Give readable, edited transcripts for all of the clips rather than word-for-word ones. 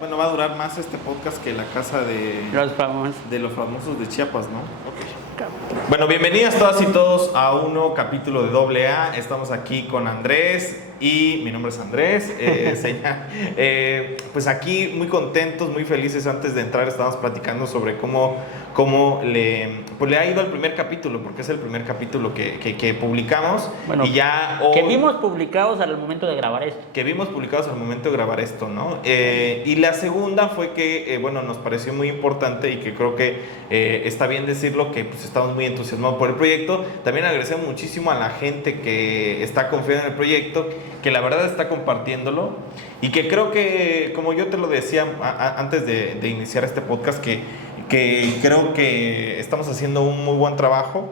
Bueno, va a durar más este podcast que la casa de los famosos de Chiapas, ¿no? Ok. Bueno, bienvenidas todas y todos a un nuevo capítulo de AA. Estamos aquí con Andrés y mi nombre es Andrés. Pues aquí muy contentos, muy felices. Antes de entrar estábamos platicando sobre cómo le ha ido al primer capítulo, porque es el primer capítulo que publicamos. Bueno, y ya que vimos publicados al momento de grabar esto. Que vimos publicados al momento de grabar esto, ¿no? Y la segunda fue que, bueno, nos pareció muy importante y que creo que está bien decirlo, que pues estamos muy entusiasmados por el proyecto. También agradecemos muchísimo a la gente que está confiando en el proyecto, que la verdad está compartiéndolo y que creo que, como yo te lo decía antes de iniciar este podcast, que creo que estamos haciendo un muy buen trabajo.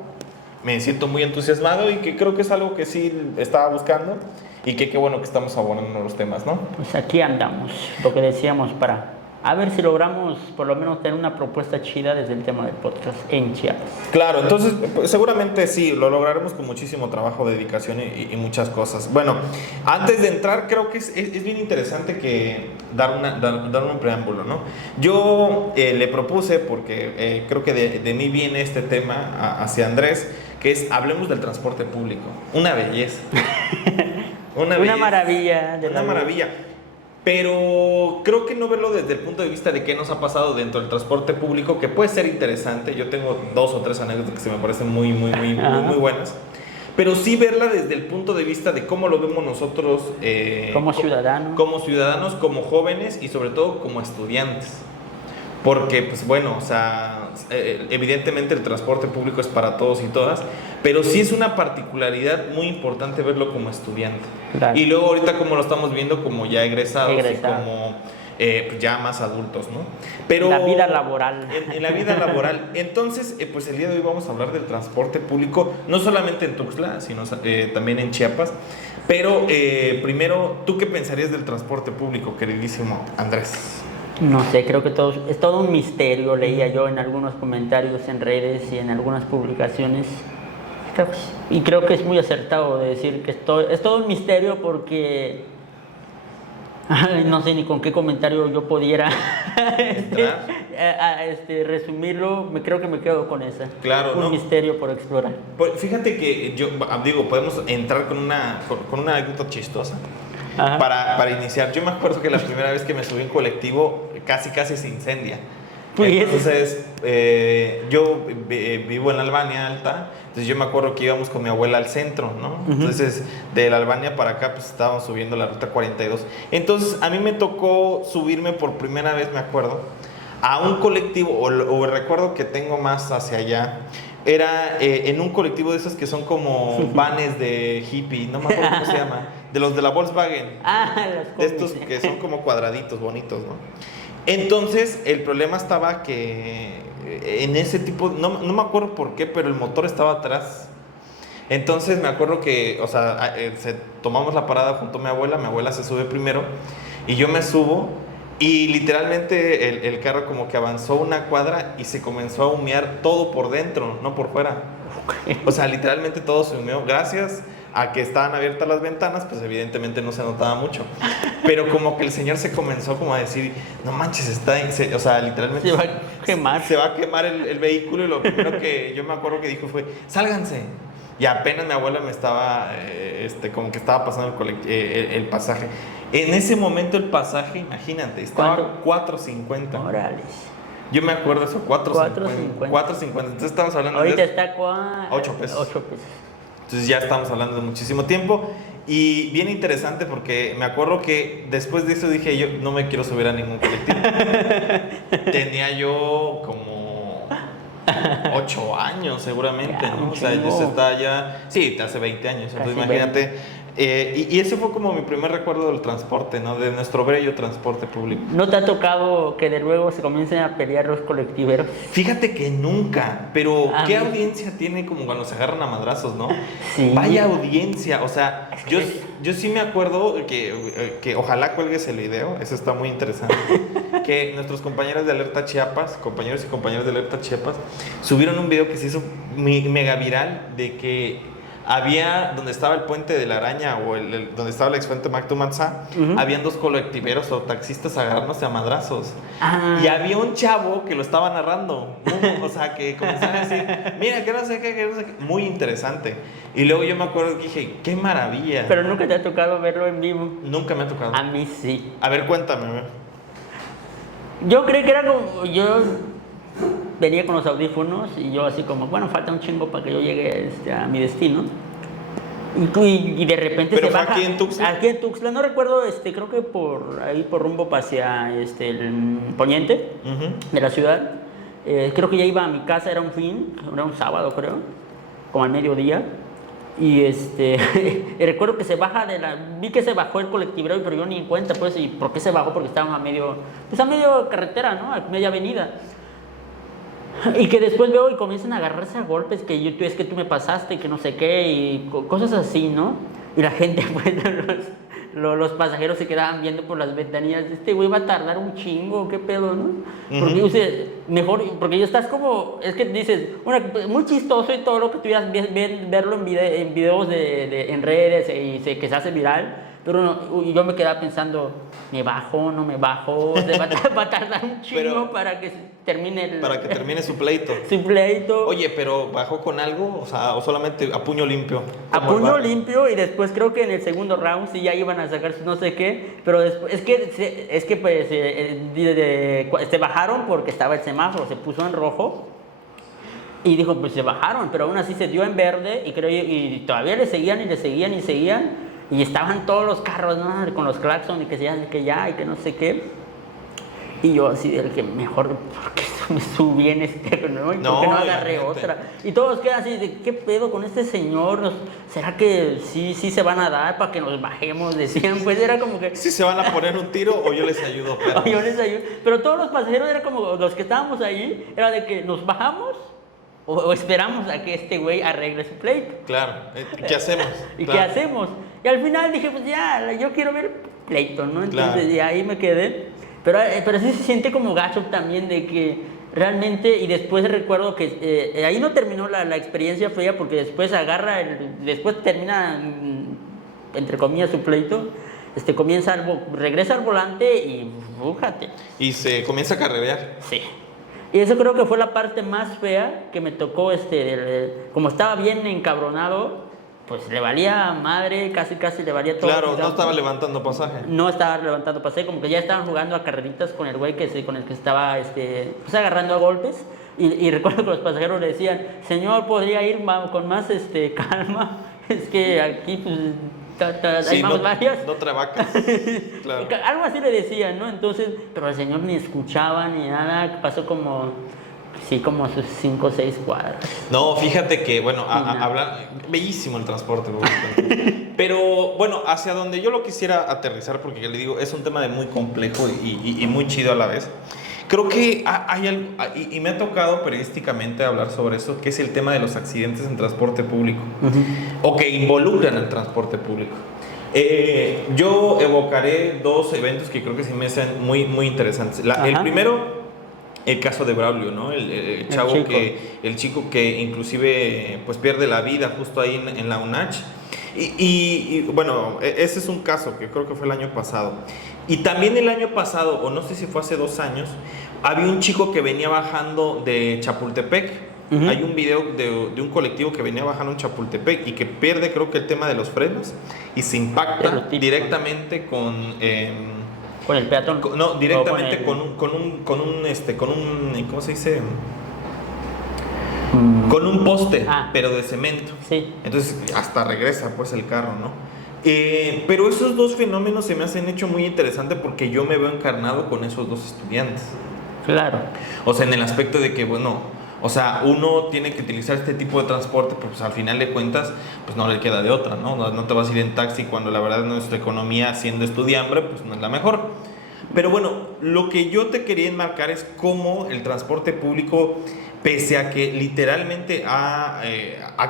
Me siento muy entusiasmado y que creo que es algo que sí estaba buscando y que qué bueno que estamos abordando los temas, ¿no? Pues aquí andamos, lo que decíamos, para a ver si logramos por lo menos tener una propuesta chida desde el tema del podcast en Chiapas. Claro, entonces seguramente sí, lo lograremos con muchísimo trabajo, dedicación y muchas cosas. Bueno, antes de entrar, creo que es bien interesante que dar un preámbulo, ¿no? Yo le propuse, porque creo que de mí viene este tema hacia Andrés, que es hablemos del transporte público. Una belleza. Una maravilla. Una maravilla. Pero creo que no verlo desde el punto de vista de qué nos ha pasado dentro del transporte público, que puede ser interesante. Yo tengo 2 o 3 anécdotas que se me parecen muy buenas. Pero sí verla desde el punto de vista de cómo lo vemos nosotros como ciudadanos. Como ciudadanos, como jóvenes y sobre todo como estudiantes. Porque, pues bueno, o sea, evidentemente el transporte público es para todos y todas, pero sí es una particularidad muy importante verlo como estudiante. Claro. Y luego ahorita como lo estamos viendo como ya egresados y como ya más adultos, ¿no? Pero la vida laboral. En la vida laboral. Entonces, pues el día de hoy vamos a hablar del transporte público, no solamente en Tuxtla, sino también en Chiapas. Pero primero, ¿tú qué pensarías del transporte público, queridísimo Andrés? No sé, creo que es todo un misterio, leía yo en algunos comentarios en redes y en algunas publicaciones. Y creo que es muy acertado de decir que es todo un misterio porque no sé ni con qué comentario yo pudiera resumirlo. Creo que me quedo con esa. Claro, un misterio por explorar. Pues fíjate que yo digo, podemos entrar con una anécdota chistosa. Para iniciar. Yo me acuerdo que la primera vez que me subí en colectivo casi se incendia. Pues, entonces yo vivo en la Albania Alta, entonces yo me acuerdo que íbamos con mi abuela al centro, ¿no? Entonces de la Albania para acá pues estábamos subiendo la ruta 42. Entonces a mí me tocó subirme por primera vez, me acuerdo, a un colectivo, o recuerdo que tengo más hacia allá. Era en un colectivo de esos que son como vanes de hippie, no me acuerdo cómo se llama, de los de la Volkswagen. Los de estos que son como cuadraditos, bonitos, ¿no? Entonces, el problema estaba que en ese tipo, no me acuerdo por qué, pero el motor estaba atrás. Entonces, me acuerdo que, o sea, tomamos la parada junto a mi abuela se sube primero y yo me subo. Y literalmente el carro como que avanzó una cuadra y se comenzó a humear todo por dentro, no por fuera. O sea, literalmente todo se humeó. Gracias a que estaban abiertas las ventanas, pues evidentemente no se notaba mucho. Pero como que el señor se comenzó como a decir, no manches, o sea, literalmente se va a quemar. Se va a quemar el vehículo, y lo primero que yo me acuerdo que dijo fue, sálganse. Y apenas mi abuela me estaba, como que estaba pasando el pasaje. En ese momento el pasaje, imagínate, estaba $4.50. Órale. Yo me acuerdo de eso, $4.50. Entonces estamos hablando ahorita de... está $8 pesos. 8 pesos. Entonces ya estamos hablando de muchísimo tiempo. Y bien interesante porque me acuerdo que después de eso dije, yo no me quiero subir a ningún colectivo. Tenía yo como 8 años seguramente, ya, ¿no? O sea, yo estaba ya... Sí, hace 20 años. Entonces imagínate... Y ese fue como mi primer recuerdo del transporte, ¿no? De nuestro bello transporte público. ¿No te ha tocado que de luego se comiencen a pelear los colectiveros? Fíjate que nunca, pero ¿qué audiencia tiene como cuando se agarran a madrazos, no? Sí. Vaya audiencia, o sea, yo sí me acuerdo que ojalá cuelgues el video, eso está muy interesante, que nuestros compañeros de Alerta Chiapas, compañeros y compañeras de Alerta Chiapas, subieron un video que se hizo mega viral de que había, donde estaba el puente de la Araña o donde estaba el expuente Mactumanzá, habían dos colectiveros o taxistas agarrándose a madrazos. Y había un chavo que lo estaba narrando. O sea, que comenzaba a decir, mira, que no sé qué, que no sé qué. Muy interesante. Y luego yo me acuerdo que dije, qué maravilla. Pero nunca te ha tocado verlo en vivo. Nunca me ha tocado. A mí sí. A ver, cuéntame. Yo creí que era como, yo venía con los audífonos y yo así como, bueno, falta un chingo para que yo llegue a mi destino. Y de repente ¿Pero se fue baja. aquí en Tuxtla? Aquí en Tuxtla, no recuerdo, creo que por ahí por rumbo hacia el poniente de la ciudad. Creo que ya iba a mi casa, era un sábado creo, como al mediodía. Y y recuerdo que se baja vi que se bajó el colectivero, pero yo ni en cuenta, pues, y por qué se bajó, porque estábamos a medio carretera, ¿no? A media avenida. Y que después veo y comienzan a agarrarse a golpes, es que tú me pasaste, y que no sé qué, y cosas así, ¿no? Y la gente, pues, los pasajeros se quedaban viendo por las ventanillas, este güey va a tardar un chingo, qué pedo, ¿no? Porque porque ya estás como, es que dices, muy chistoso y todo lo que tuvieras verlo en videos en redes y que se hace viral, pero yo me quedaba pensando, ¿me bajo, no me bajo? Va a tardar un chingo para que termine para que termine su pleito. Su pleito. Oye, pero ¿bajó con algo? O sea, o solamente a puño limpio. A puño limpio, y después creo que en el segundo round sí ya iban a sacar no sé qué, pero después, es que pues se bajaron porque estaba el semáforo, se puso en rojo. Y dijo, pues se bajaron, pero aún así se dio en verde y todavía le seguían. Y estaban todos los carros, ¿no? Con los claxons y que ya y que no sé qué. Y yo así del que mejor, ¿por qué me subí en ¿no? ¿Y por qué no agarré otra? Y todos quedan así de, ¿qué pedo con este señor? ¿Será que sí se van a dar para que nos bajemos? Decían, pues era como que... ¿Sí se van a poner un tiro o yo les ayudo? O yo les ayudo. Pero todos los pasajeros era como, los que estábamos ahí, era de que nos bajamos o esperamos a que este güey arregle su pleito. Claro, ¿qué hacemos? ¿Y qué hacemos? Y al final dije, pues ya, yo quiero ver pleito, ¿no? Entonces ya ahí me quedé. Pero sí se siente como gacho también de que realmente, y después recuerdo que ahí no terminó la experiencia fea, porque después después termina, entre comillas, su pleito, regresa al volante y fújate. Y se comienza a carrerear. Sí. Y eso creo que fue la parte más fea que me tocó, como estaba bien encabronado, pues le valía madre, casi le valía todo. Claro, no estaba levantando pasaje. No estaba levantando pasaje, como que ya estaban jugando a carreritas con el güey con el que estaba pues agarrando a golpes. Y recuerdo que los pasajeros le decían, señor, ¿podría ir con más calma? Es que aquí pues sí, hay más varias. No trabajas. Claro. Algo así le decían, ¿no? Entonces, pero el señor ni escuchaba ni nada, pasó como a sus 5 o 6 cuadras. No, fíjate que, bueno, bellísimo el transporte público. Pero, bueno, hacia donde yo lo quisiera aterrizar, porque le digo, es un tema de muy complejo y muy chido a la vez. Creo que hay algo, y me ha tocado periodísticamente hablar sobre eso, que es el tema de los accidentes en transporte público, o que involucran el transporte público. Yo evocaré 2 eventos que creo que sí me hacen muy, muy interesantes. El primero, el caso de Braulio, ¿no? El chico que inclusive pues pierde la vida justo ahí en la UNACH. Y bueno, ese es un caso que creo que fue el año pasado. Y también el año pasado, o no sé si fue hace 2 años, había un chico que venía bajando de Chapultepec. Hay un video de un colectivo que venía bajando en Chapultepec y que pierde, creo que el tema de los frenos y se impacta directamente con el peatón. No, directamente con un ¿cómo se dice? Con un poste, pero de cemento. Sí. Entonces hasta regresa pues el carro, ¿no? Pero esos 2 fenómenos se me hacen hecho muy interesante porque yo me veo encarnado con esos 2 estudiantes. Claro. O sea, en el aspecto de que, bueno, o sea, uno tiene que utilizar este tipo de transporte, pues al final de cuentas, pues no le queda de otra, ¿no? No te vas a ir en taxi cuando la verdad nuestra economía, siendo estudiambre, pues no es la mejor. Pero bueno, lo que yo te quería enmarcar es cómo el transporte público, pese a que literalmente a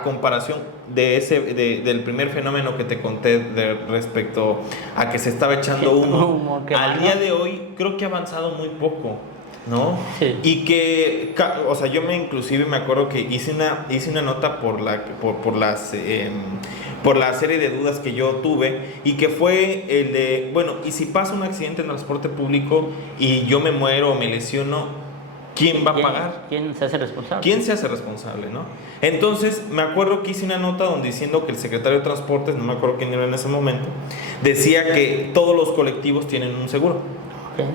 comparación del primer fenómeno que te conté respecto a que se estaba echando humo, al día de hoy creo que ha avanzado muy poco. ¿no? Sí. Y que, o sea, yo inclusive me acuerdo que hice una nota por la serie de dudas que yo tuve, y que fue el de, bueno, y si pasa un accidente en transporte público y yo me muero o me lesiono, ¿quién va a pagar? ¿Quién se hace responsable? ¿Quién se hace responsable, no? Entonces, me acuerdo que hice una nota donde diciendo que el secretario de Transportes, no me acuerdo quién era en ese momento, decía que todos los colectivos tienen un seguro. Okay.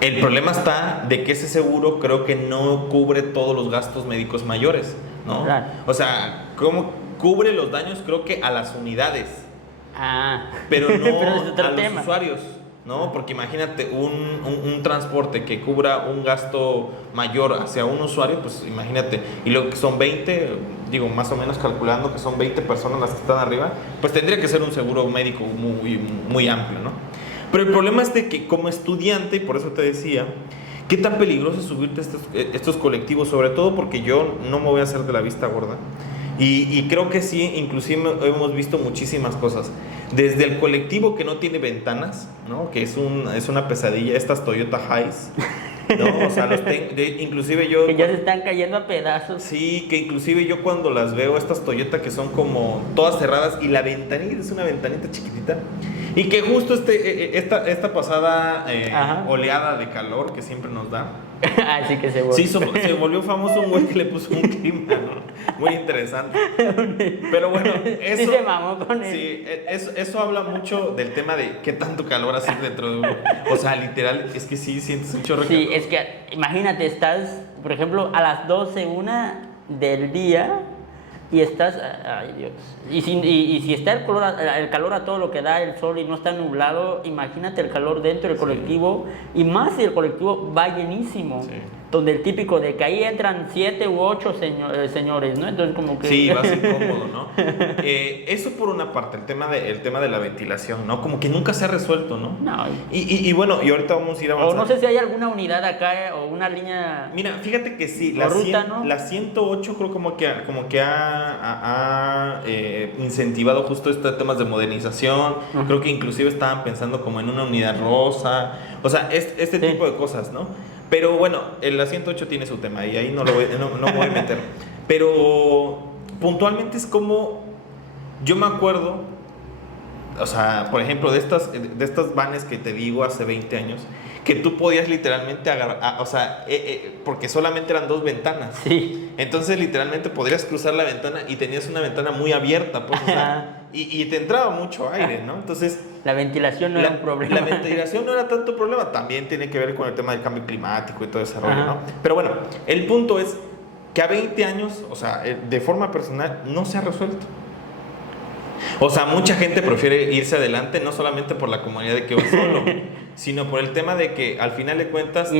El problema está de que ese seguro creo que no cubre todos los gastos médicos mayores, ¿no? Claro. O sea, ¿cómo cubre los daños? Creo que a las unidades, pero no pero es otro a tema. los usuarios, ¿no? Porque imagínate un transporte que cubra un gasto mayor hacia un usuario, pues imagínate, y lo que son 20, digo, más o menos calculando que son 20 personas las que están arriba, pues tendría que ser un seguro médico muy, muy amplio, ¿no? Pero el problema es de que como estudiante, y por eso te decía, ¿qué tan peligroso es subirte a estos colectivos? Sobre todo porque yo no me voy a hacer de la vista gorda. Y creo que sí, inclusive hemos visto muchísimas cosas. Desde el colectivo que no tiene ventanas, ¿no? Que es una pesadilla, estas Toyota Hiace, ¿no? O sea, inclusive yo... Que ya se están cayendo a pedazos. Sí, que inclusive yo cuando las veo, estas Toyota que son como todas cerradas y la ventanita es una ventanita chiquitita, y que justo esta pasada oleada de calor que siempre nos da, Así que se volvió. sí, se volvió famoso un güey que le puso un clima, ¿no? Muy interesante. Pero bueno, eso... Sí se mamó con él. Sí, eso habla mucho del tema de qué tanto calor hace dentro de uno. O sea, literal, es que sí sientes un chorro de Sí, calor. es que imagínate, estás, por ejemplo, a las 12, 1 del día y estás, ay Dios, y si está el calor a todo lo que da el sol y no está nublado, imagínate el calor dentro del colectivo, y más si el colectivo va llenísimo. Sí. Donde el típico de que ahí entran 7 u 8 señores, ¿no? Entonces como que... Sí, va a ser incómodo, ¿no? Eso por una parte, el tema de la ventilación, ¿no? Como que nunca se ha resuelto, ¿no? No. Y bueno, y ahorita vamos a ir O avanzando. no sé si hay alguna unidad acá o una línea... Mira, fíjate que sí, ¿no? la 108 creo como que ha incentivado justo estos temas de modernización. Ajá. Creo que inclusive estaban pensando como en una unidad rosa, o sea, este Sí. tipo de cosas, ¿no? Pero bueno, la 108 tiene su tema y ahí no me voy a meter. Pero puntualmente es como, yo me acuerdo, o sea, por ejemplo, de estas vanes que te digo hace 20 años, que tú podías literalmente agarrar, o sea, porque solamente eran 2 ventanas. Sí. Entonces literalmente podrías cruzar la ventana y tenías una ventana muy abierta, pues, o sea, y te entraba mucho aire, ¿no? Entonces... La ventilación no era un problema. La ventilación no era tanto problema, también tiene que ver con el tema del cambio climático y todo ese rollo, ¿no? Pero bueno, el punto es que a 20 años, o sea, de forma personal, no se ha resuelto. O sea, mucha gente prefiere irse adelante no solamente por la comodidad de que vas solo, sino por el tema de que al final de cuentas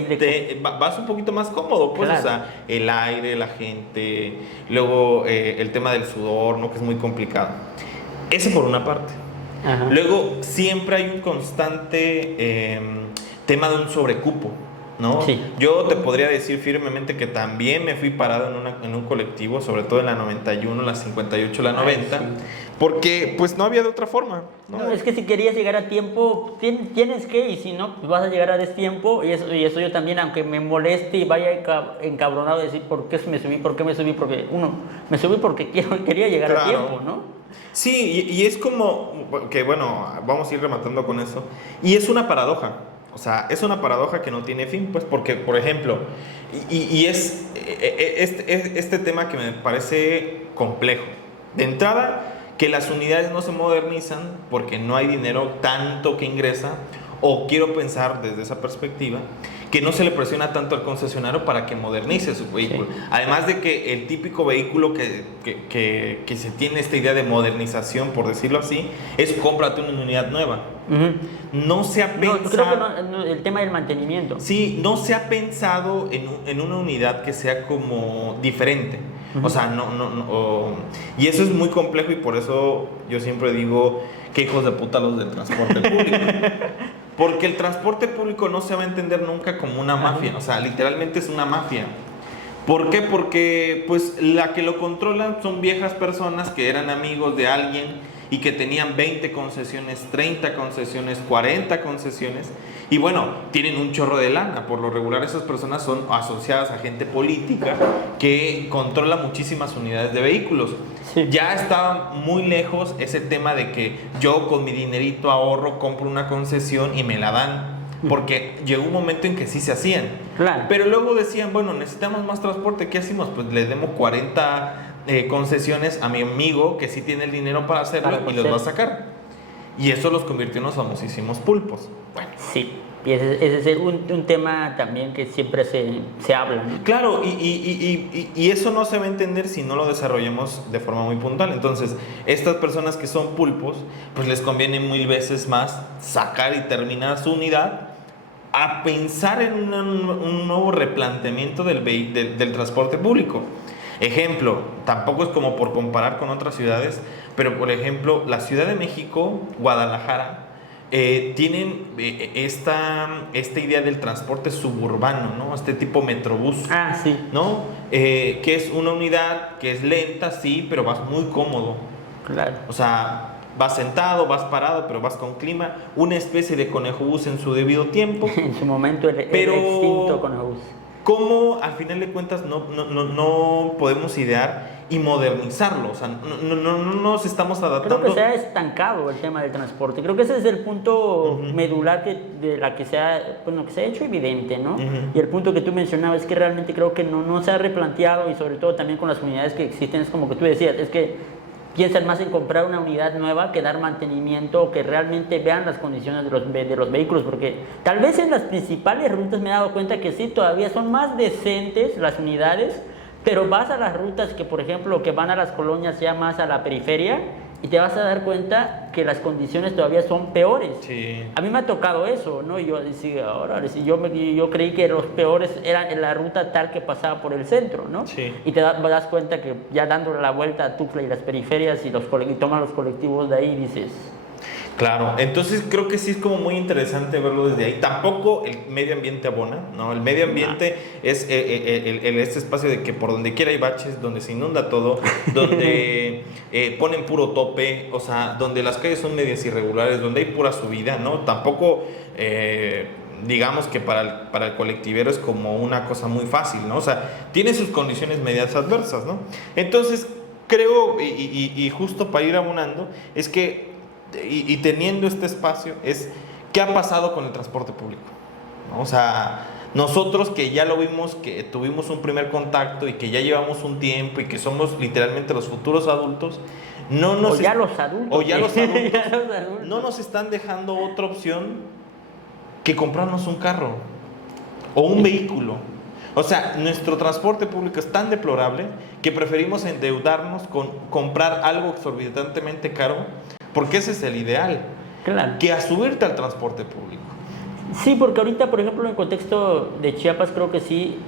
vas un poquito más cómodo, pues, claro. O sea, el aire, la gente, luego el tema del sudor, ¿no? Que es muy complicado. Eso por una parte. Ajá. Luego, siempre hay un constante tema de un sobrecupo, ¿no? Sí. Yo te podría decir firmemente que también me fui parado en un colectivo, sobre todo en la 91, la 58, la 90, sí. Porque pues no había de otra forma, ¿no? No, es que si querías llegar a tiempo, tienes que, y si no, pues vas a llegar a destiempo, y eso yo también, aunque me moleste y vaya encabronado de decir por qué me subí, porque me subí porque quería llegar Claro. a tiempo, ¿no? Sí, y es como, que bueno, vamos a ir rematando con eso, y es una paradoja. O sea, es una paradoja que no tiene fin, pues, porque, por ejemplo, y es este tema que me parece complejo. De entrada, que las unidades no se modernizan porque no hay dinero tanto que ingresa, o quiero pensar desde esa perspectiva, que no se le presiona tanto al concesionario para que modernice su vehículo. Sí. Además de que el típico vehículo que se tiene esta idea de modernización, por decirlo así, es cómprate una unidad nueva. Uh-huh. No se ha pensado... No, creo que no, el tema del mantenimiento. Sí, no se ha pensado en una unidad que sea como diferente. Uh-huh. O sea, y eso es muy complejo, y por eso yo siempre digo que hijos de puta los del transporte público. Porque el transporte público no se va a entender nunca como una mafia. O sea, literalmente es una mafia. ¿Por qué? Porque pues la que lo controla son viejas personas que eran amigos de alguien y que tenían 20 concesiones, 30 concesiones, 40 concesiones. Y bueno, tienen un chorro de lana. Por lo regular esas personas son asociadas a gente política que controla muchísimas unidades de vehículos. Sí. Ya está muy lejos ese tema de que yo con mi dinerito ahorro, compro una concesión y me la dan. Porque llegó un momento en que sí se hacían. Claro. Pero luego decían, bueno, necesitamos más transporte, ¿qué hacemos? Pues le demos 40 concesiones a mi amigo que sí tiene el dinero para hacerlo y los va a sacar. Y eso los convirtió en los famosísimos pulpos. Bueno. Sí, y ese es un tema también que siempre se habla, ¿no? Claro, y eso no se va a entender si no lo desarrollamos de forma muy puntual. Entonces, estas personas que son pulpos, pues les conviene mil veces más sacar y terminar su unidad a pensar en un nuevo replanteamiento del transporte público. Ejemplo, tampoco es como por comparar con otras ciudades, pero por ejemplo, la Ciudad de México, Guadalajara, tienen esta idea del transporte suburbano, ¿no? Este tipo metrobús. Ah, sí. ¿No? Que es una unidad que es lenta, sí, pero vas muy cómodo. Claro. O sea, vas sentado, vas parado, pero vas con clima. Una especie de conejo bus en su debido tiempo. En su momento el extinto conejobús. ¿Cómo al final de cuentas no podemos idear y modernizarlo? O sea, no nos estamos adaptando. Creo que se ha estancado el tema del transporte. Creo que ese es el punto medular de la que se ha hecho evidente, ¿no? Y el punto que tú mencionabas es que realmente creo que no se ha replanteado, y sobre todo también con las unidades que existen, es como que tú decías, es que piensan más en comprar una unidad nueva que dar mantenimiento, o que realmente vean las condiciones de los vehículos, porque tal vez en las principales rutas me he dado cuenta que sí, todavía son más decentes las unidades, pero vas a las rutas que, por ejemplo, que van a las colonias ya más a la periferia, y te vas a dar cuenta que las condiciones todavía son peores. Sí. A mí me ha tocado eso, ¿no? Y yo decía, ahora, yo creí que los peores eran en la ruta tal que pasaba por el centro, ¿no? Sí. Y te das cuenta que ya dándole la vuelta a Tuxtla y las periferias y toman los colectivos de ahí, dices... Claro, entonces creo que sí es como muy interesante verlo desde ahí. Tampoco el medio ambiente abona, ¿no? El medio ambiente es este espacio de que por donde quiera hay baches, donde se inunda todo, donde ponen puro tope, o sea, donde las calles son medias irregulares, donde hay pura subida, ¿no? Tampoco digamos que para el colectivero es como una cosa muy fácil, ¿no? O sea, tiene sus condiciones medias adversas, ¿no? Entonces creo, y justo para ir abonando, es que y teniendo este espacio, es ¿qué ha pasado con el transporte público? ¿No? O sea, nosotros que ya lo vimos, que tuvimos un primer contacto y que ya llevamos un tiempo y que somos literalmente los futuros adultos, los adultos. ya los adultos no nos están dejando otra opción que comprarnos un carro o un vehículo. O sea, nuestro transporte público es tan deplorable que preferimos endeudarnos con comprar algo exorbitantemente caro, porque ese es el ideal, Claro. que a subirte al transporte público. Sí, porque ahorita, por ejemplo, en el contexto de Chiapas, creo que sí,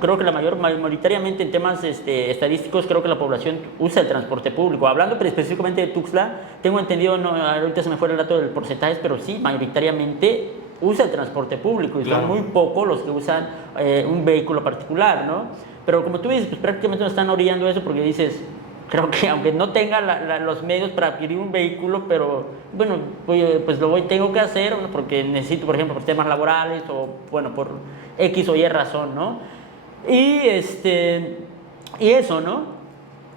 creo que mayoritariamente en temas estadísticos, creo que la población usa el transporte público. Hablando específicamente de Tuxtla, tengo entendido, no, ahorita se me fue el dato del porcentaje, pero sí, mayoritariamente usa el transporte público, y claro, son muy pocos los que usan un vehículo particular, ¿no? Pero como tú dices, pues prácticamente nos están orillando eso, porque dices... Creo que aunque no tenga los medios para adquirir un vehículo, pero bueno, pues tengo que hacer, ¿no? Porque necesito, por ejemplo, por temas laborales o bueno, por X o Y razón, ¿no? Y eso, ¿no?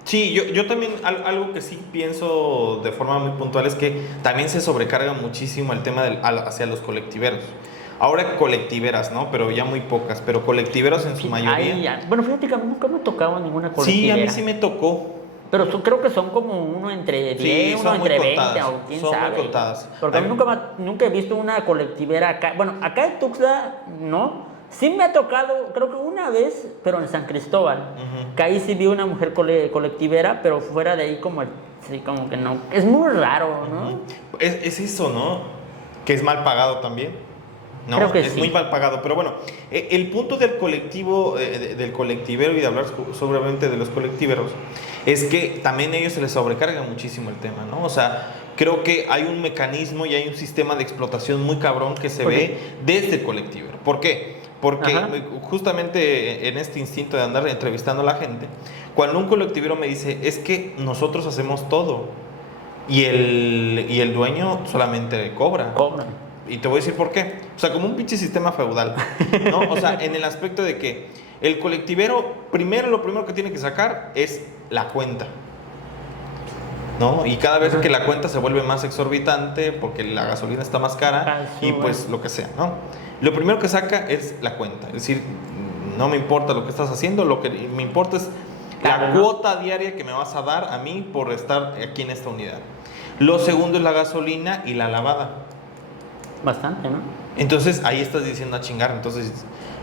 Sí, yo también algo que sí pienso de forma muy puntual es que también se sobrecarga muchísimo el tema hacia los colectiveros. Ahora colectiveras, ¿no? Pero ya muy pocas, pero colectiveros en su mayoría. Bueno, fíjate que a mí nunca me ha tocado ninguna colectivera. Sí, a mí sí me tocó. Pero creo que son como uno entre 10, sí, uno entre 20, contadas, o quién son sabe. Muy contadas. Porque a mí nunca he visto una colectivera acá. Bueno, acá en Tuxtla, no. Sí me ha tocado, creo que una vez, pero en San Cristóbal. Que ahí sí vi una mujer colectivera, pero fuera de ahí como que no. Es muy raro, ¿no? Es eso, ¿no? Que es mal pagado también. No, creo que es sí. Muy mal pagado, pero bueno, el punto del colectivo, del colectivero y de hablar sobremente de los colectiveros, es que también a ellos se les sobrecarga muchísimo el tema, ¿no? O sea, creo que hay un mecanismo y hay un sistema de explotación muy cabrón que se ve desde el colectivero. ¿Por qué? Porque justamente en este instinto de andar entrevistando a la gente, cuando un colectivero me dice, es que nosotros hacemos todo, y el dueño solamente cobra. Cobran. Y te voy a decir por qué. O sea, como un pinche sistema feudal, ¿no? O sea, en el aspecto de que el colectivero, lo primero que tiene que sacar es la cuenta, ¿no? Y cada vez que la cuenta se vuelve más exorbitante porque la gasolina está más cara y pues lo que sea, ¿no? Lo primero que saca es la cuenta. Es decir, no me importa lo que estás haciendo, lo que me importa es la cuota diaria que me vas a dar a mí por estar aquí en esta unidad. Lo segundo es la gasolina y la lavada. Bastante, ¿no? Entonces ahí estás diciendo a chingar. Entonces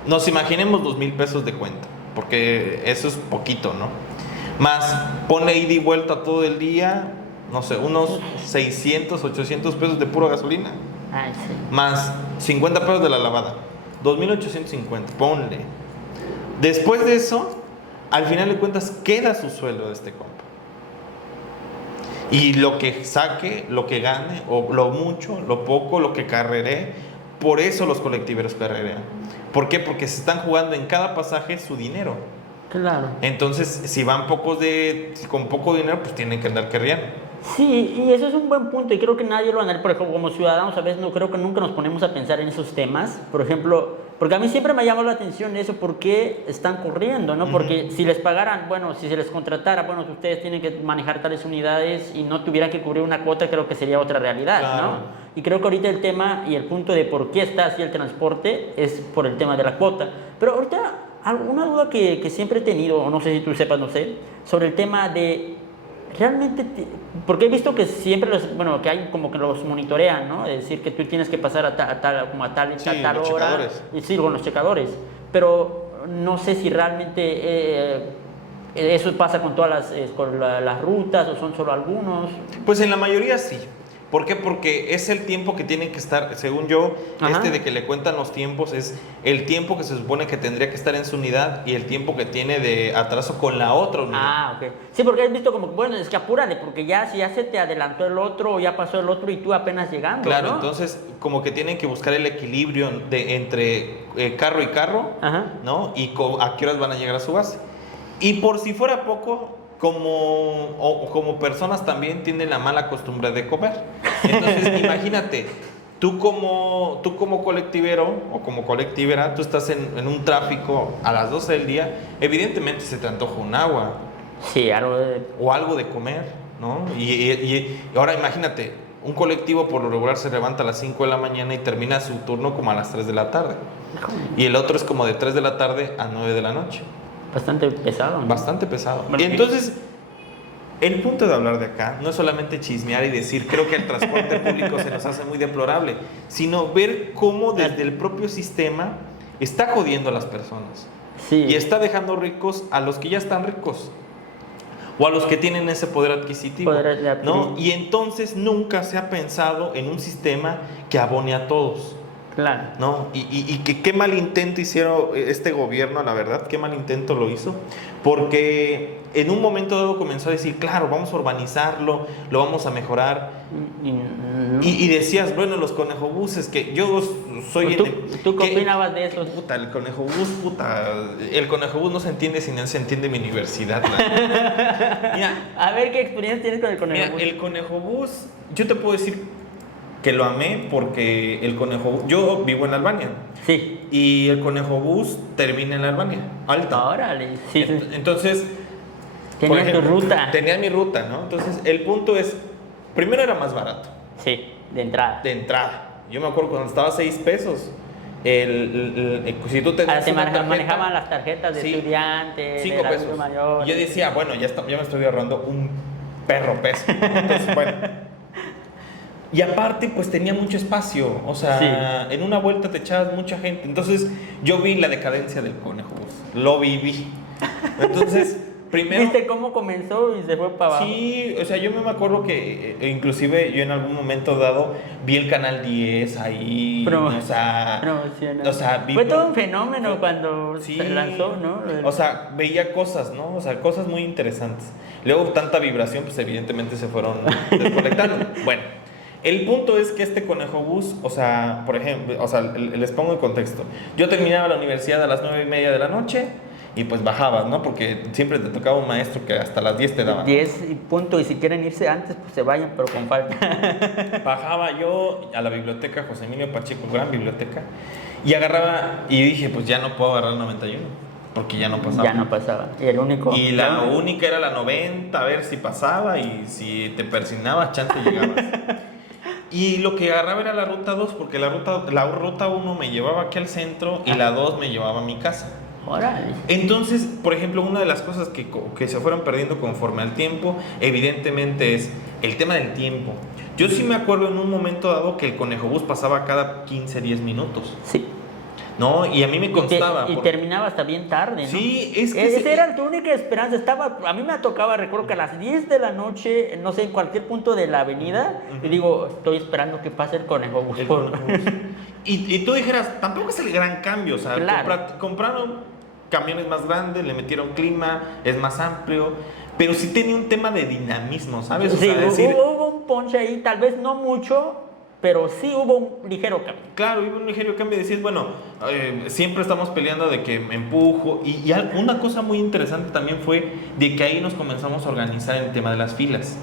nos imaginemos 2,000 pesos de cuenta, porque eso es poquito, ¿no? Más pone ida y vuelta todo el día, no sé, unos 600, 800 pesos de pura gasolina. Ay, sí. Más 50 pesos de la lavada, 2,850, ponle. Después de eso, al final de cuentas, queda su sueldo de este compa. Y lo que saque, lo que gane, o lo mucho, lo poco, lo que carreré, por eso los colectiveros carrerean. ¿Por qué? Porque se están jugando en cada pasaje su dinero. Claro. Entonces, si van con poco dinero, pues tienen que andar carreando. Sí, y eso es un buen punto y creo que nadie lo analiza. Por ejemplo, como ciudadanos a veces no creo que nunca nos ponemos a pensar en esos temas. Por ejemplo, porque a mí siempre me ha llamado la atención eso, ¿por qué están corriendo? ¿No? Porque si les pagaran, bueno, si se les contratara, bueno, si ustedes tienen que manejar tales unidades y no tuvieran que cubrir una cuota, creo que sería otra realidad, claro, ¿no? Y creo que ahorita el tema y el punto de por qué está así el transporte es por el tema de la cuota. Pero ahorita, una duda que siempre he tenido, o no sé si tú sepas, no sé, sobre el tema de realmente, porque he visto que siempre que hay como que los monitorean, ¿no? Es decir, que tú tienes que pasar a tal Sí, tal los hora. checadores. Y sí, con los checadores. Pero no sé si realmente eso pasa con todas las rutas o son solo algunos. Pues en la mayoría sí. ¿Por qué? Porque es el tiempo que tienen que estar, según yo, Ajá. de que le cuentan los tiempos, es el tiempo que se supone que tendría que estar en su unidad y el tiempo que tiene de atraso con la otra unidad. Ah, ok. Sí, porque has visto como, bueno, es que apúrale, porque ya si ya se te adelantó el otro o ya pasó el otro y tú apenas llegando, Claro, ¿no? entonces como que tienen que buscar el equilibrio entre carro y carro, Ajá. ¿no? Y a qué horas van a llegar a su base. Y por si fuera poco, como personas también tienen la mala costumbre de comer. Entonces, imagínate, tú como colectivero o como colectivera, tú estás en un tráfico a las 12 del día, evidentemente se te antoja un agua Sí, algo de... o algo de comer, ¿no? Y ahora imagínate, un colectivo por lo regular se levanta a las 5 de la mañana y termina su turno como a las 3 de la tarde. Y el otro es como de 3 de la tarde a 9 de la noche. Bastante pesado, ¿no? Bastante pesado. Bueno, y entonces, el punto de hablar de acá no es solamente chismear y decir, creo que el transporte público se nos hace muy deplorable, sino ver cómo desde el propio sistema está jodiendo a las personas. Sí. Y está dejando ricos a los que ya están ricos. O a los que tienen ese poder adquisitivo. ¿No? Y entonces nunca se ha pensado en un sistema que abone a todos. Claro. ¿No? Y que qué mal intento hicieron este gobierno, la verdad, qué mal intento lo hizo, porque en un momento dado comenzó a decir, claro, vamos a urbanizarlo, lo vamos a mejorar, y decías, bueno, los conejobuses, que yo soy... ¿Tú qué opinabas de eso? Puta, el conejobús no se entiende si no se entiende mi universidad. Mira, A ver, ¿qué experiencia tienes con el conejobús? mira, el conejobús, yo te puedo decir que lo amé porque el conejobús, yo vivo en Albania. Sí. Y el conejobús termina en la Albania, alta. Órale. Sí, sí. Entonces, Tenías por ejemplo, tu ruta. Tenía mi ruta, ¿no? Entonces, el punto es, primero era más barato, Sí, de entrada. de entrada. Yo me acuerdo cuando estaba a 6 pesos, si tú Ahora tenías te una tarjeta, manejaban las tarjetas de sí, estudiante, 5 del pesos. adulto mayor. Y yo decía, bueno, ya me estoy ahorrando un perro peso. Entonces, bueno. Y aparte, pues tenía mucho espacio. O sea, Sí. en una vuelta te echabas mucha gente. Entonces, yo vi la decadencia del conejobús. Lo viví. Entonces, primero... ¿Viste cómo comenzó y se fue para abajo? Sí, o sea, yo me acuerdo que inclusive yo en algún momento dado vi el canal 10 ahí, Promocional. vi fue todo un fenómeno cuando sí, se lanzó, ¿no? O sea, veía cosas, ¿no? O sea, cosas muy interesantes. Luego tanta vibración, pues evidentemente se fueron desconectando. Bueno, el punto es que este conejobús, o sea, por ejemplo, o sea, les pongo en contexto. Yo terminaba la universidad a las 9:30 de la noche y pues bajabas, ¿no? Porque siempre te tocaba un maestro que hasta las 10 te daba. 10 y punto, y si quieren irse antes, pues se vayan, pero con falta. Bajaba yo a la biblioteca José Emilio Pacheco, gran biblioteca, y agarraba y dije, pues ya no puedo agarrar 91, porque ya no pasaba. Ya no pasaba. Y el único. Y la única era la 90, a ver si pasaba, y si te persignabas, chance llegabas. Y lo que agarraba era la ruta 2, porque la ruta 1 me llevaba aquí al centro y la 2 me llevaba a mi casa. Órale. Entonces, por ejemplo, una de las cosas que se fueron perdiendo conforme al tiempo, evidentemente es el tema del tiempo. Yo sí me acuerdo en un momento dado que el Conejo Bus pasaba cada 15, 10 minutos. Sí. ¿No? Y a mí me constaba. Y terminaba hasta bien tarde, ¿no? Sí, es que... Esa era tu única esperanza. A mí me tocaba, recuerdo que a las 10 de la noche, no sé, en cualquier punto de la avenida, y digo, estoy esperando que pase el Conejo Bus. Y tú dijeras, tampoco es el gran cambio, o sea, Claro. compraron camiones más grandes, le metieron clima, es más amplio, pero sí tenía un tema de dinamismo, ¿sabes? O Sí, sea, decir, hubo un ponche ahí, tal vez no mucho, pero sí hubo un ligero cambio. claro, hubo un ligero cambio, decir, bueno, siempre estamos peleando de que me empujo, y una cosa muy interesante también fue de que ahí nos comenzamos a organizar en el tema de las filas.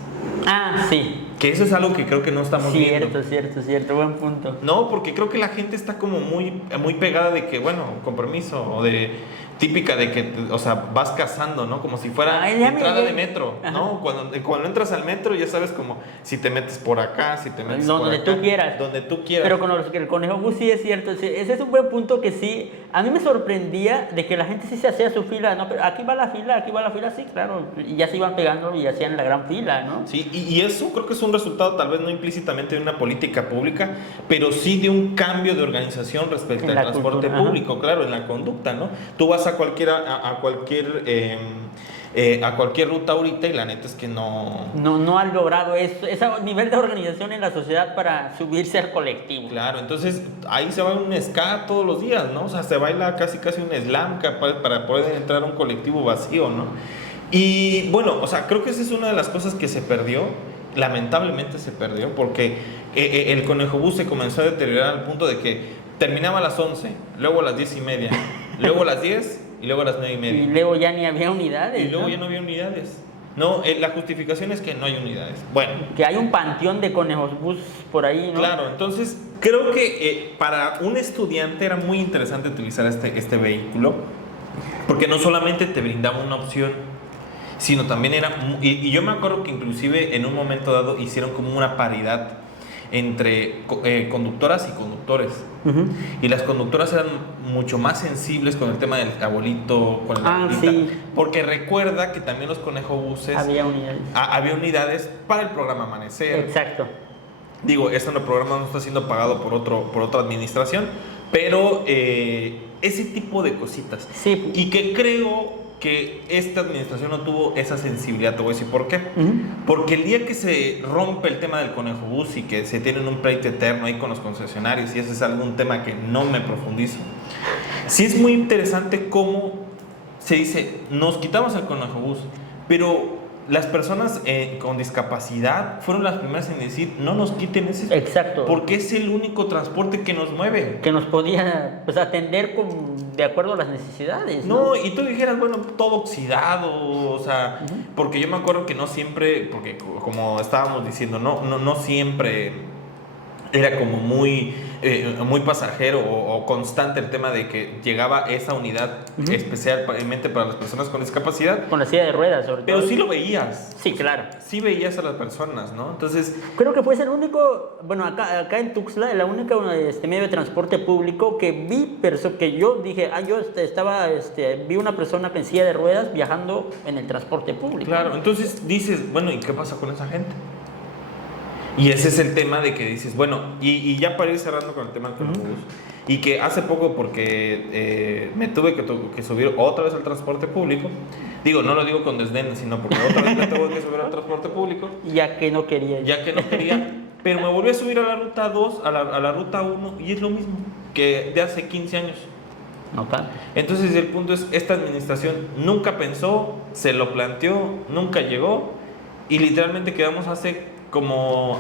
Ah, sí. Que eso es algo que creo que no estamos viendo. Cierto, buen punto. No, porque creo que la gente está como muy, muy pegada de que, bueno, compromiso, o de típica de que, o sea, vas cazando, ¿no? Como si fuera entrada de metro, ¿no? Cuando entras al metro ya sabes como si te metes por acá, si te metes donde por acá. tú quieras. Donde tú quieras. Pero con el Conejo Bus sí es cierto. Sí, ese es un buen punto que sí. A mí me sorprendía de que la gente sí se hacía su fila, ¿no? Pero aquí va la fila, sí, claro. Y ya se iban pegando y hacían la gran fila, ¿no? Sí, y eso creo que es un resultado tal vez no implícitamente de una política pública, pero sí de un cambio de organización respecto al transporte público, claro, en la conducta, ¿no? Tú vas a cualquier ruta ahorita y la neta es que no han logrado ese nivel de organización en la sociedad para subirse al colectivo. Claro, entonces ahí se va un ska todos los días, ¿no? O sea, se baila casi un slam para poder entrar a un colectivo vacío, ¿no? Y bueno, o sea, creo que esa es una de las cosas que se perdió, lamentablemente se perdió, porque el Conejo Bus se comenzó a deteriorar al punto de que terminaba a las 11, luego a las 10:30, luego a las 10 y luego a las 9:30. Y luego ya ni había unidades. Y luego ya no había unidades. No, la justificación es que no hay unidades. Bueno. Que hay un panteón de Conejos Bus por ahí, ¿no? Claro, entonces creo que para un estudiante era muy interesante utilizar este vehículo, porque no solamente te brindaba una opción, sino también era... Y yo me acuerdo que inclusive en un momento dado hicieron como una paridad entre conductoras y conductores. Uh-huh. Y las conductoras eran mucho más sensibles con el tema del abuelito, con la abuelita, sí. Porque recuerda que también los conejobuses había unidades. Había unidades para el programa Amanecer. Exacto. Digo, este programa no está siendo pagado por otra administración, pero ese tipo de cositas. Sí. Y que creo que esta administración no tuvo esa sensibilidad. Te voy a decir por qué. Uh-huh. Porque el día que se rompe el tema del Conejo Bus y que se tienen un pleito eterno ahí con los concesionarios, y ese es algún tema que no me profundizo, sí es muy interesante cómo se dice, nos quitamos el Conejo Bus, pero las personas con discapacidad fueron las primeras en decir, no nos quiten ese. Exacto. Porque es el único transporte que nos mueve. Que nos podía pues, atender de acuerdo a las necesidades. No, y tú dijeras, bueno, todo oxidado, o sea, uh-huh. Porque yo me acuerdo que no siempre, porque como estábamos diciendo, no siempre era como muy pasajero o constante el tema de que llegaba esa unidad uh-huh. especialmente para las personas con discapacidad. Con la silla de ruedas, sobre todo. Pero sí lo veías. Sí, claro. Sí veías a las personas, ¿no? Entonces... Creo que fue el único, bueno, acá en Tuxtla, la única medio de transporte público que vi, que yo dije, vi una persona en silla de ruedas viajando en el transporte público. Claro, entonces dices, bueno, ¿y qué pasa con esa gente? Y ese es el tema de que dices, bueno, y ya para ir cerrando con el tema del Conejo Bus, y que hace poco porque me tuve que subir otra vez al transporte público, digo, no lo digo con desdén, sino porque otra vez me tuve que subir al transporte público. Ya que no quería. Pero me volví a subir a la ruta 2, a la ruta 1, y es lo mismo que de hace 15 años. No tanto. Entonces el punto es, esta administración nunca pensó, se lo planteó, nunca llegó, y literalmente quedamos hace como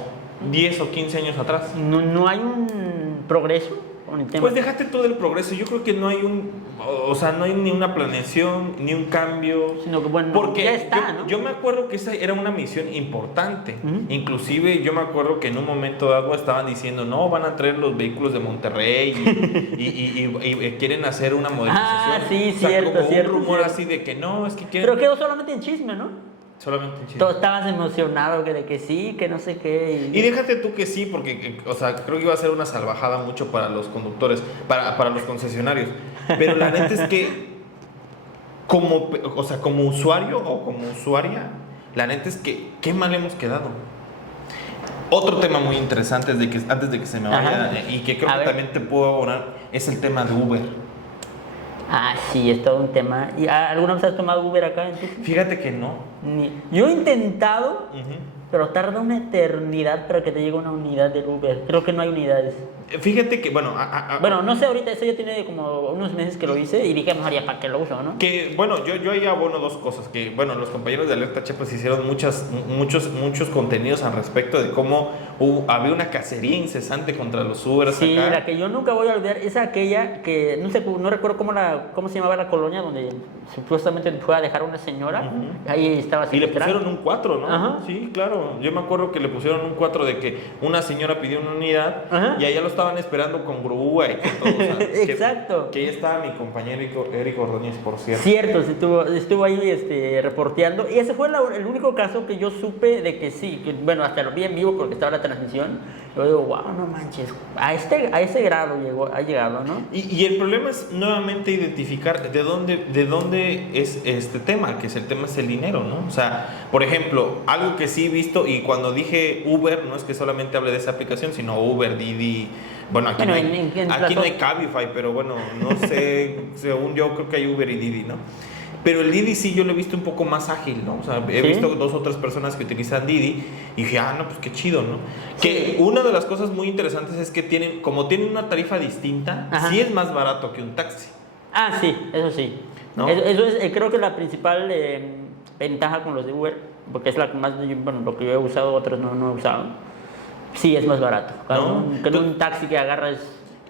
10 o 15 años atrás. No hay un progreso. con el tema. Pues déjate todo el progreso. Yo creo que no hay o sea, no hay ni una planeación, ni un cambio. Sino que, bueno, porque ya está, ¿no? yo me acuerdo que esa era una misión importante. Ujú. Inclusive yo me acuerdo que en un momento dado estaban diciendo, no, van a traer los vehículos de Monterrey y quieren hacer una modificación. Ah, sí, o sea, cierto, como cierto, un rumor cierto. así de que no, es que quieren... Pero quedó solamente en chisme, ¿no? Solamente en Chile. Todos estabas emocionado de que sí, que no sé qué. Y déjate tú que sí, porque, o sea, creo que iba a ser una salvajada mucho para los conductores, para los concesionarios. Pero la neta es que, o sea, como usuario o como usuaria, la neta es que, qué mal hemos quedado. Otro tema muy interesante, antes de que se me vaya, Ajá. y que creo A que ver. también te puedo abonar, es el tema de Uber. Ah, sí, es todo un tema. ¿Y alguna vez has tomado Uber acá en Tuxtla? Fíjate que no. Yo he intentado, Ujú. pero tarda una eternidad para que te llegue una unidad del Uber. Creo que no hay unidades. Fíjate que, bueno, Bueno, no sé, ahorita eso ya tiene como unos meses que lo hice y dije, mejor ya para qué lo uso, ¿no? que bueno, yo ahí abono dos cosas, que bueno, los compañeros de Alerta Chiapas hicieron muchos contenidos al respecto de cómo había una cacería incesante contra los Ubers Sí, acá. la que yo nunca voy a olvidar es aquella que, no sé, no recuerdo cómo se llamaba la colonia donde supuestamente fue a dejar a una señora. Ujú. Ahí estaba Y le secuestrada. pusieron un 4, ¿no? Ajá. Sí, claro. Yo me acuerdo que le pusieron un 4 de que una señora pidió una unidad. Ajá. Y allá lo estaban esperando con grúa y con todo. O sea, Exacto. Que ahí estaba mi compañero Eric Ordóñez, por cierto. Cierto, sí, estuvo ahí reporteando. Y ese fue el único caso que yo supe de que sí. Bueno, hasta lo vi en vivo porque estaba la transmisión. Yo digo, wow, no manches. A ese grado ha llegado, ¿no? Y el problema es nuevamente identificar de dónde es este tema, que el tema es el dinero, ¿no? O sea, por ejemplo, algo que sí he visto, y cuando dije Uber, no es que solamente hable de esa aplicación, sino Uber, Didi. Bueno, aquí, Bueno, aquí no hay Cabify, pero bueno, no sé, según yo creo que hay Uber y Didi, ¿no? Pero el Didi sí yo lo he visto un poco más ágil, ¿no? O sea, he ¿Sí? visto 2 o 3 personas que utilizan Didi y dije, no, pues qué chido, ¿no? Que Sí. una de las cosas muy interesantes es que como tienen una tarifa distinta, Ajá. sí es más barato que un taxi. Ah, sí, eso sí. ¿No? Eso es, creo que la principal ventaja con los de Uber, porque es la que más, bueno, lo que yo he usado, otros no he usado. Sí, es más barato. ¿No? Que en un taxi que agarras.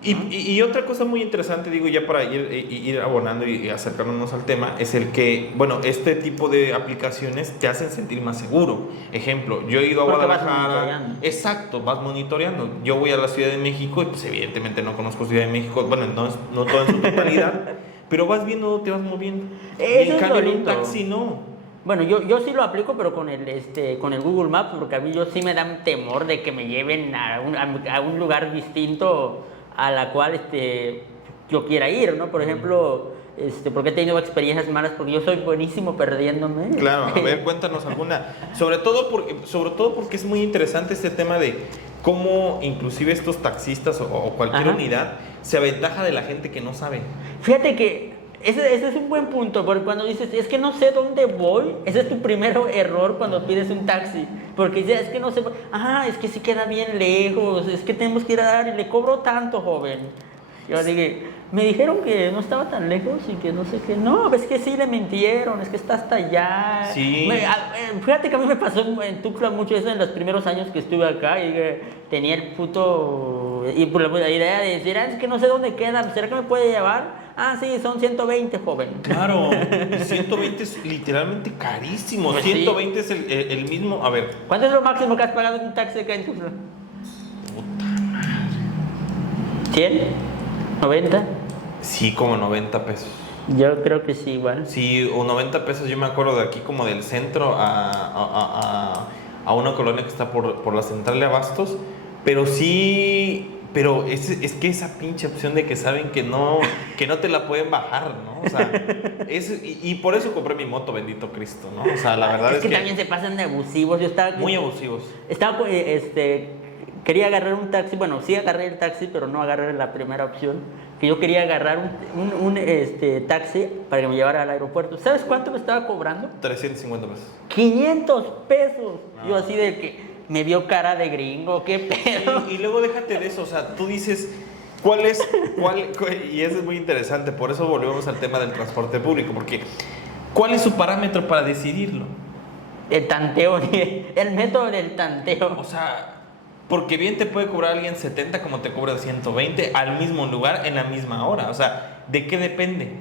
Y otra cosa muy interesante, digo, ya para ir abonando y acercándonos al tema, es el que, bueno, este tipo de aplicaciones te hacen sentir más seguro. Ejemplo, yo he ido a Porque vas Guadalajara. monitoreando. Exacto, vas monitoreando. Yo voy a la Ciudad de México y pues evidentemente no conozco Ciudad de México, bueno, no todo en su totalidad, pero vas viendo dónde te vas moviendo. Y Eso en es cambio en un bonito. taxi no. Bueno, yo sí lo aplico, pero con el Google Maps, porque a mí yo sí me da un temor de que me lleven a un lugar distinto a la cual yo quiera ir, ¿no? Por ejemplo, porque he tenido experiencias malas, porque yo soy buenísimo perdiéndome. Claro, a ver, cuéntanos alguna. Sobre todo porque es muy interesante este tema de cómo inclusive estos taxistas o cualquier Ajá. unidad se aventaja de la gente que no sabe. Fíjate que ese es un buen punto, porque cuando dices, es que no sé dónde voy, ese es tu primer error cuando pides un taxi, porque dices, es que no sé, es que sí queda bien lejos, es que tenemos que ir a dar y le cobro tanto, joven. Yo dije, me dijeron que no estaba tan lejos y que no sé qué, no, es que sí le mintieron, es que está hasta allá. Sí. Fíjate que a mí me pasó en Tuxtla mucho eso en los primeros años que estuve acá y tenía el puto, y por la idea de decir, es que no sé dónde queda, ¿será que me puede llevar? Ah, sí, son 120, joven. Claro, y 120 es literalmente carísimo. Pues sí. 120 es el mismo. A ver, ¿Cuánto es lo máximo que has pagado en un taxi acá en Tuxtla? ¿100? ¿90? sí, como 90 pesos. Yo creo que sí, igual. Sí, o 90 pesos, yo me acuerdo de aquí como del centro a una colonia que está por la central de Abastos. Pero sí, pero es que esa pinche opción de que saben que no te la pueden bajar, ¿no? O sea, y por eso compré mi moto, bendito Cristo, ¿no? O sea, la verdad es que también se pasan de abusivos. Yo estaba muy abusivos. quería agarrar un taxi, bueno, sí agarré el taxi, pero no agarré la primera opción, que yo quería agarrar un taxi para que me llevara al aeropuerto. ¿Sabes cuánto me estaba cobrando? 350 pesos. 500 pesos. Ah. Yo así de que me vio cara de gringo, qué pedo. Y luego déjate de eso, o sea, tú dices, y eso es muy interesante, por eso volvemos al tema del transporte público, porque ¿cuál es su parámetro para decidirlo? El tanteo, el método del tanteo. O sea, Porque bien te puede cobrar alguien 70 como te cobra 120 al mismo lugar en la misma hora. O sea, ¿de qué depende?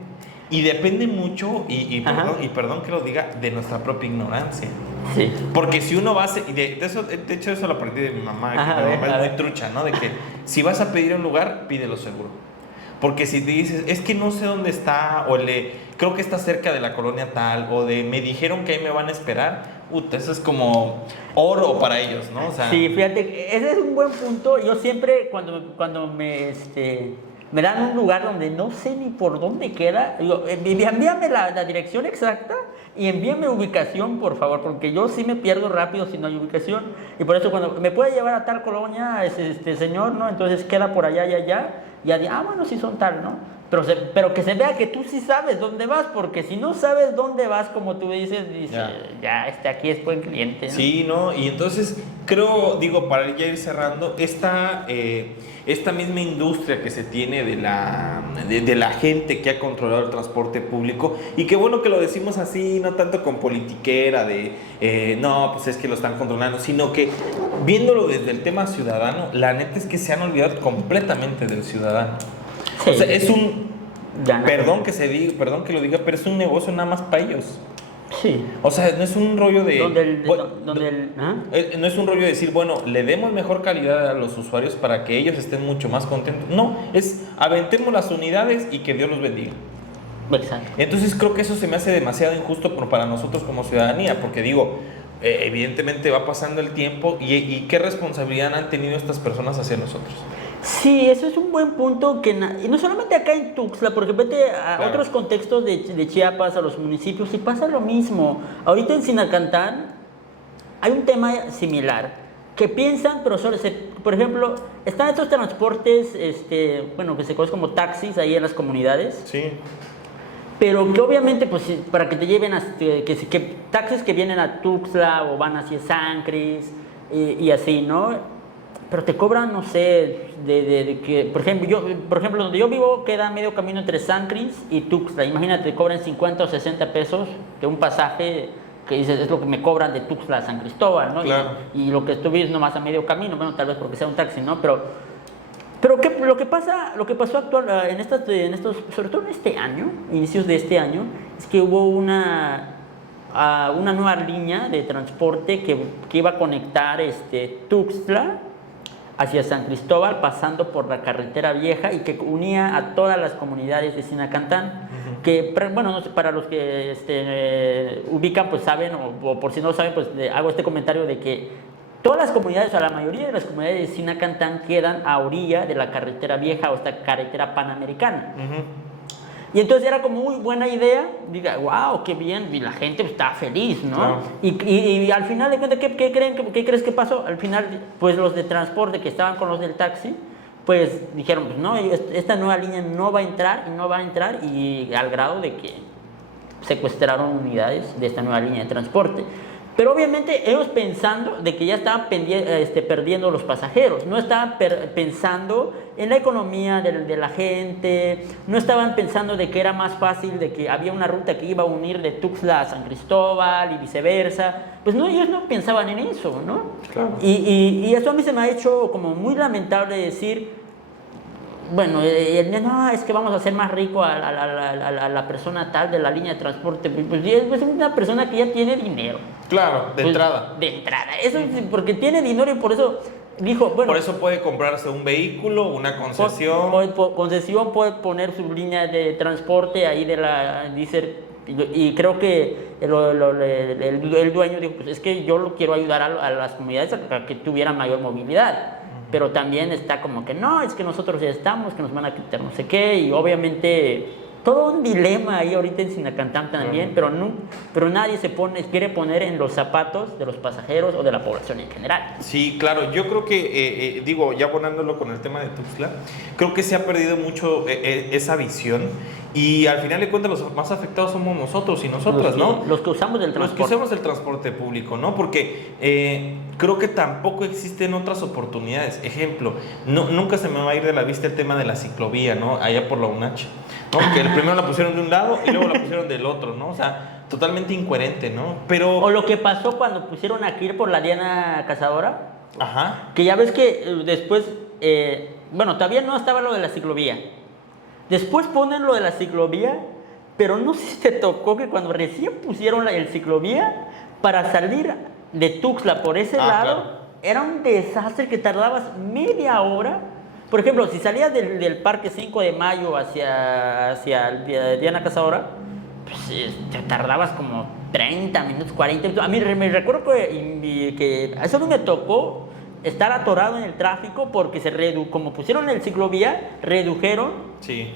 Y depende mucho, y perdón que lo diga, de nuestra propia ignorancia. Sí. Porque si uno va a hacer, y de hecho eso lo aprendí de mi mamá, Ajá, que mi mamá es muy ver. trucha, ¿no? De que si vas a pedir un lugar, pídelo seguro. Porque si te dices, es que no sé dónde está, creo que está cerca de la colonia tal, o me dijeron que ahí me van a esperar, eso es como oro para ellos, ¿no? O sea, Sí, fíjate, ese es un buen punto. Yo siempre cuando me dan un lugar donde no sé ni por dónde queda, digo, envíame la dirección exacta y envíame ubicación, por favor, porque yo sí me pierdo rápido si no hay ubicación. Y por eso cuando me puede llevar a tal colonia, señor, ¿no? Entonces queda por allá y allá. Ya bueno, sí son tal, ¿no? Pero que se vea que tú sí sabes dónde vas, porque si no sabes dónde vas, como tú dices, aquí es buen cliente, ¿no? Sí, ¿no? Y entonces para ya ir cerrando, esta misma industria que se tiene de la gente que ha controlado el transporte público, y qué bueno que lo decimos así, no tanto con politiquera no, pues es que lo están controlando, sino que viéndolo desde el tema ciudadano, la neta es que se han olvidado completamente del ciudadano. Sí. O sea, es perdón que lo diga, pero es un negocio nada más para ellos. Sí. O sea, no es un rollo de... ¿Ah? No es un rollo de decir, bueno, le demos mejor calidad a los usuarios para que ellos estén mucho más contentos. No, es aventemos las unidades y que Dios los bendiga. Exacto. Entonces creo que eso se me hace demasiado injusto para nosotros como ciudadanía, porque evidentemente va pasando el tiempo y qué responsabilidad han tenido estas personas hacia nosotros. Sí, eso es un buen punto, y no solamente acá en Tuxtla, porque vete a otros contextos de Chiapas, a los municipios, y pasa lo mismo. Ahorita en Sinacantán hay un tema similar, que piensan, pero por ejemplo, están estos transportes, que se conocen como taxis ahí en las comunidades. Sí. Pero que obviamente, pues, para que te lleven que taxis que vienen a Tuxtla o van hacia San Cris y así, ¿no? Pero te cobran, no sé, de que, por ejemplo, donde yo vivo queda medio camino entre San Cris y Tuxtla. Imagínate, te cobran 50 o 60 pesos de un pasaje que dices, es lo que me cobran de Tuxtla a San Cristóbal, ¿no? Claro. Y lo que tú vives nomás a medio camino, bueno, tal vez porque sea un taxi, ¿no? Pero lo que pasó actual sobre todo en este año, inicios de este año, es que hubo una nueva línea de transporte que iba a conectar Tuxtla hacia San Cristóbal, pasando por la carretera vieja, y que unía a todas las comunidades de Sinacantán. Uh-huh. Que, bueno, no sé, para los que ubican, pues saben, o por si no saben, pues hago este comentario de que todas las comunidades, o la mayoría de las comunidades de Sinacantán quedan a orilla de la carretera vieja o esta carretera panamericana. Uh-huh. Y entonces era como muy buena idea, diga, wow, qué bien, y la gente estaba feliz, ¿no? Claro. Y al final de cuentas, ¿qué crees que pasó? Al final, pues los de transporte que estaban con los del taxi, pues dijeron, pues no, esta nueva línea no va a entrar, y al grado de que secuestraron unidades de esta nueva línea de transporte. Pero obviamente ellos pensando de que ya estaban perdiendo los pasajeros, no estaban pensando en la economía de la gente, no estaban pensando de que era más fácil, de que había una ruta que iba a unir de Tuxtla a San Cristóbal y viceversa. Pues no, ellos no pensaban en eso, ¿no? Claro. Y eso a mí se me ha hecho como muy lamentable decir, bueno, no, es que vamos a hacer más rico a la persona tal de la línea de transporte. Pues es una persona que ya tiene dinero. Claro, de entrada. De entrada. Eso es porque tiene dinero y por eso dijo, bueno. Por eso puede comprarse un vehículo, una concesión. Concesión, puede poner su línea de transporte ahí dice, y creo que el dueño dijo, pues es que yo quiero ayudar a las comunidades a que tuvieran mayor movilidad. Pero también está como que no, es que nosotros ya estamos, que nos van a quitar no sé qué, y obviamente todo un dilema ahí ahorita en Sinacantán también, pero nadie quiere poner en los zapatos de los pasajeros o de la población en general. Sí, claro, yo creo que, ya abonándolo con el tema de Tuxtla, creo que se ha perdido mucho esa visión, y al final de cuentas los más afectados somos nosotros y nosotras, ¿no? Los que usamos el transporte. Los que usamos el transporte público, ¿no? Porque creo que tampoco existen otras oportunidades. Ejemplo, nunca se me va a ir de la vista el tema de la ciclovía, ¿no? Allá por la UNACH, ¿no? Que el primero la pusieron de un lado y luego la pusieron del otro, ¿no? O sea, totalmente incoherente, ¿no? Pero... O lo que pasó cuando pusieron aquí por la Diana Cazadora. Ajá. Que ya ves que después, bueno, todavía no estaba lo de la ciclovía. Después ponen lo de la ciclovía, pero no sé si te tocó que cuando recién pusieron el ciclovía, para salir de Tuxtla por ese lado, claro. era un desastre que tardabas media hora. Por ejemplo, si salías del Parque 5 de Mayo hacia el Diana Cazadora, pues te tardabas como 30 minutos, 40 minutos. A mí me recuerdo que eso no me tocó estar atorado en el tráfico porque como pusieron el ciclovía, redujeron Sí.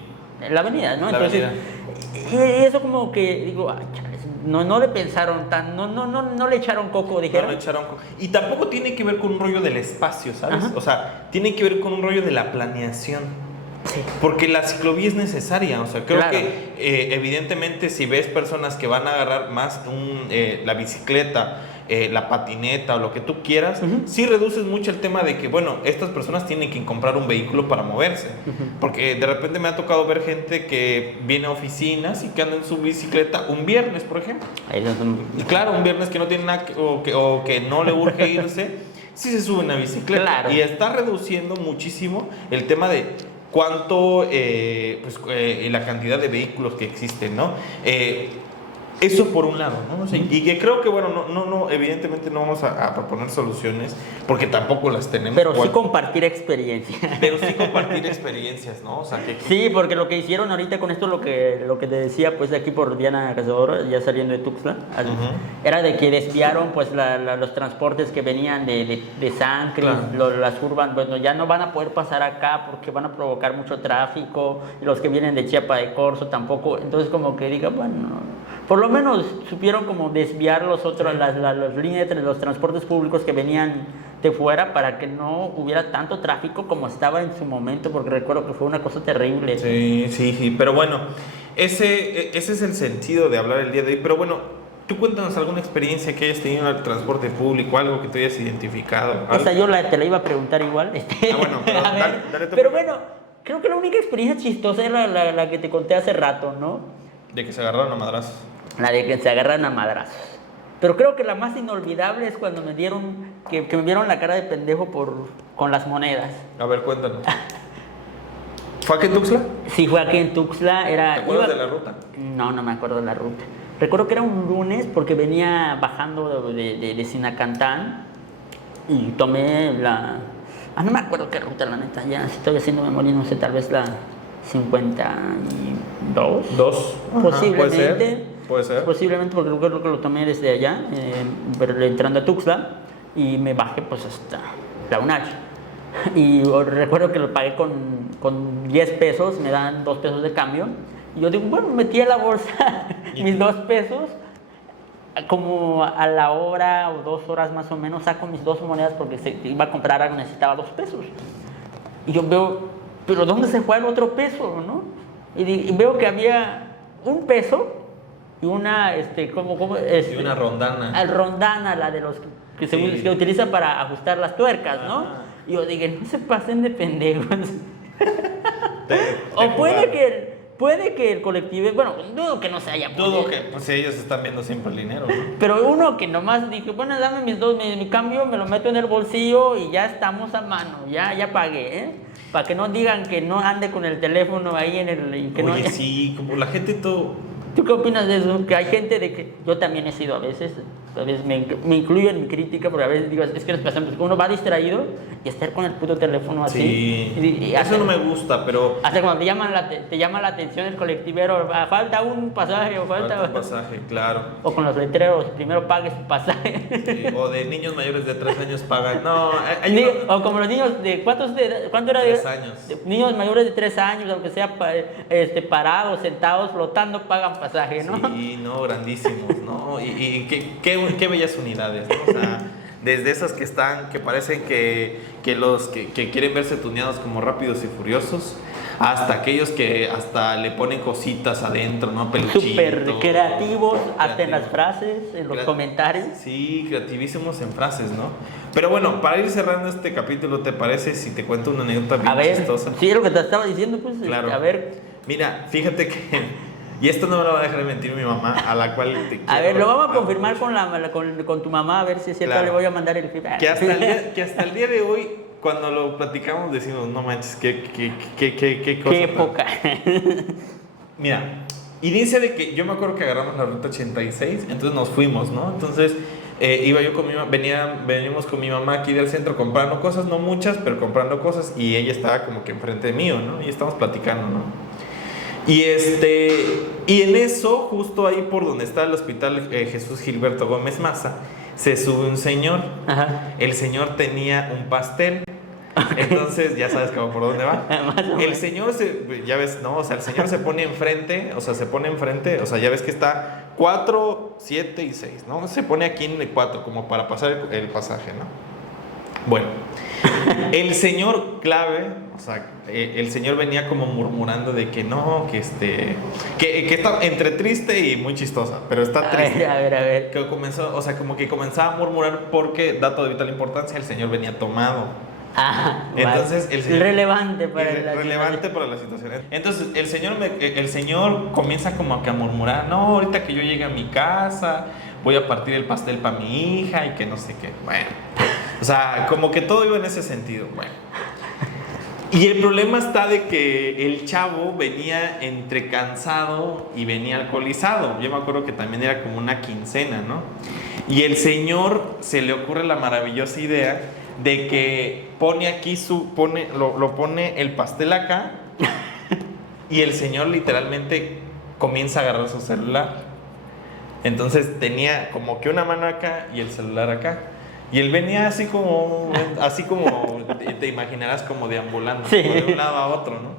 la avenida, ¿no? La Entonces, avenida. y eso como que digo, ay, chales, no le pensaron no le echaron coco, dijeron. No le echaron y tampoco tiene que ver con un rollo del espacio, ¿sabes? Ajá. O sea, tiene que ver con un rollo de la planeación. Sí. Porque la ciclovía es necesaria, o sea, creo Claro. que evidentemente si ves personas que van a agarrar más la bicicleta, la patineta o lo que tú quieras, sí reduces mucho el tema de que, bueno, estas personas tienen que comprar un vehículo para moverse. Porque de repente me ha tocado ver gente que viene a oficinas y que anda en su bicicleta un viernes, por ejemplo. Ahí no son- Y claro, un viernes que no tiene nada o que no le urge irse, sí se sube una bicicleta. Claro. Y está reduciendo muchísimo el tema de cuánto, la cantidad de vehículos que existen, ¿no? Eso por un lado, ¿no? O sea, y que creo que, bueno, no, evidentemente no vamos a proponer soluciones porque tampoco las tenemos. Pero sí Bueno, compartir experiencia. pero sí compartir experiencias, ¿no? O sea, que Sí, porque lo que hicieron ahorita con esto, lo que te decía, pues de aquí por Diana Cazadora, ya saliendo de Tuxtla, era de que desviaron pues los transportes que venían de San Cris, Claro. las urban, bueno, ya no van a poder pasar acá porque van a provocar mucho tráfico, y los que vienen de Chiapa de Corzo tampoco, entonces como que diga, bueno, por lo menos supieron como desviar los otros, las líneas de los transportes públicos que venían de fuera para que no hubiera tanto tráfico como estaba en su momento, porque recuerdo que fue una cosa terrible. Sí, pero bueno, ese es el sentido de hablar el día de hoy. Pero bueno, tú cuéntanos alguna experiencia que hayas tenido en el transporte público, algo que tú hayas identificado. Esa yo te la iba a preguntar igual. Bueno, pero A ver, dale tú pero primero. bueno, creo que la única experiencia chistosa es la que te conté hace rato, ¿no? De que se agarraron a madrazos. La de que se agarran a madrazos. Pero creo que la más inolvidable es cuando me vieron la cara de pendejo con las monedas. A ver, cuéntanos. ¿Fue aquí en Tuxtla? Sí, fue aquí en Tuxtla. ¿Te acuerdas de la ruta? No me acuerdo de la ruta. Recuerdo que era un lunes porque venía bajando de Sinacantán y tomé la... no me acuerdo qué ruta, la neta. Ya estoy haciendo memoria, no sé, tal vez la 52. Dos. Posiblemente. Puede ser. Posiblemente porque creo que lo tomé desde allá, pero entrando a Tuxtla, y me bajé pues hasta la UNACH. Y recuerdo que lo pagué con 10 pesos, me dan 2 pesos de cambio. Y yo digo, bueno, metí a la bolsa mis 2 pesos. Como a la hora o 2 horas más o menos saco mis 2 monedas porque iba a comprar algo, necesitaba 2 pesos. Y yo veo, pero ¿dónde se fue el otro peso, no? Y veo que había 1 peso y una, Y una rondana. Rondana, la de los que se utiliza para ajustar las tuercas, ¿no? Ajá. Y yo dije, no se pasen de pendejos. De O jugar. puede que el colectivo, bueno, dudo que no se haya Dudo que pues ellos están viendo siempre el dinero, ¿no? pero uno que nomás dije, bueno, dame mi cambio, me lo meto en el bolsillo y ya estamos a mano, ya pagué, ¿eh? Para que no digan que no ande con el teléfono ahí en el... y que Oye, no, sí, como la gente todo... ¿Tú qué opinas de eso? Que hay gente de que... Yo también he sido a veces me incluyo en mi crítica, porque a veces digo, es que les pasa, uno va distraído y estar con el puto teléfono así. Sí, y eso no me gusta, pero... Hasta cuando te llama la atención el colectivero, falta un pasaje o falta... Falta un pasaje, claro. O con los letreros, primero pague su pasaje. Sí, o de niños mayores de 3 años pagan. No, hay O como los niños de... ¿Cuánto era? 3 años. Niños mayores de 3 años, aunque sea parados, sentados, flotando, pagan pasaje, ¿no? Sí, no, grandísimos, ¿no? Y qué bellas unidades, ¿no? O sea, desde esas que están, que parecen que los que quieren verse tuneados como Rápidos y Furiosos, hasta aquellos que hasta le ponen cositas adentro, ¿no? Peluchitos. Súper creativos, hasta en las frases, en los comentarios. Sí, creativísimos en frases, ¿no? Pero bueno, para ir cerrando este capítulo, ¿te parece si te cuento una anécdota bien A ver, chistosa? sí, es lo que te estaba diciendo, pues, Claro. a ver. Mira, fíjate que Y esto no me lo va a dejar de mentir mi mamá, a la cual te quiero. A ver, lo vamos a confirmar con tu mamá, a ver si es cierto. Claro. Le voy a mandar el feedback. Que hasta el día de hoy, cuando lo platicamos, decimos, no manches, qué cosa. Qué época. Mira, inicia de que yo me acuerdo que agarramos la ruta 86, entonces nos fuimos, ¿no? Entonces iba yo con mi mamá, veníamos con mi mamá aquí del centro comprando cosas, no muchas, pero comprando cosas, y ella estaba como que enfrente mío, ¿no? Y estábamos platicando, ¿no? Y en eso, justo ahí por donde está el hospital Jesús Gilberto Gómez Maza, se sube un señor. Ajá. El señor tenía un pastel. Entonces, ya sabes por dónde va. El señor ya ves, ¿no? O sea, el señor se pone enfrente, o sea, ya ves que está 4, 7 y 6, ¿no? Se pone aquí en el 4, como para pasar el pasaje, ¿no? Bueno, el señor clave, o sea, el señor venía como murmurando de que no, que está entre triste y muy chistosa, pero está triste. A ver. Que comenzó, o sea, como que comenzaba a murmurar porque, dato de vital importancia, el señor venía tomado. Entonces, vale. el señor, relevante para la situación. Entonces, el señor comienza como que a murmurar, no, ahorita que yo llegue a mi casa, voy a partir el pastel para mi hija y que no sé qué. Bueno, o sea, como que todo iba en ese sentido. Bueno. Y el problema está de que el chavo venía entre cansado y venía alcoholizado. Yo me acuerdo que también era como una quincena, ¿no? Y el señor se le ocurre la maravillosa idea de que pone aquí lo pone el pastel acá y el señor literalmente comienza a agarrar su celular. Entonces tenía como que una mano acá y el celular acá. Y él venía así como te imaginarás como deambulando, sí, de un lado a otro, ¿no?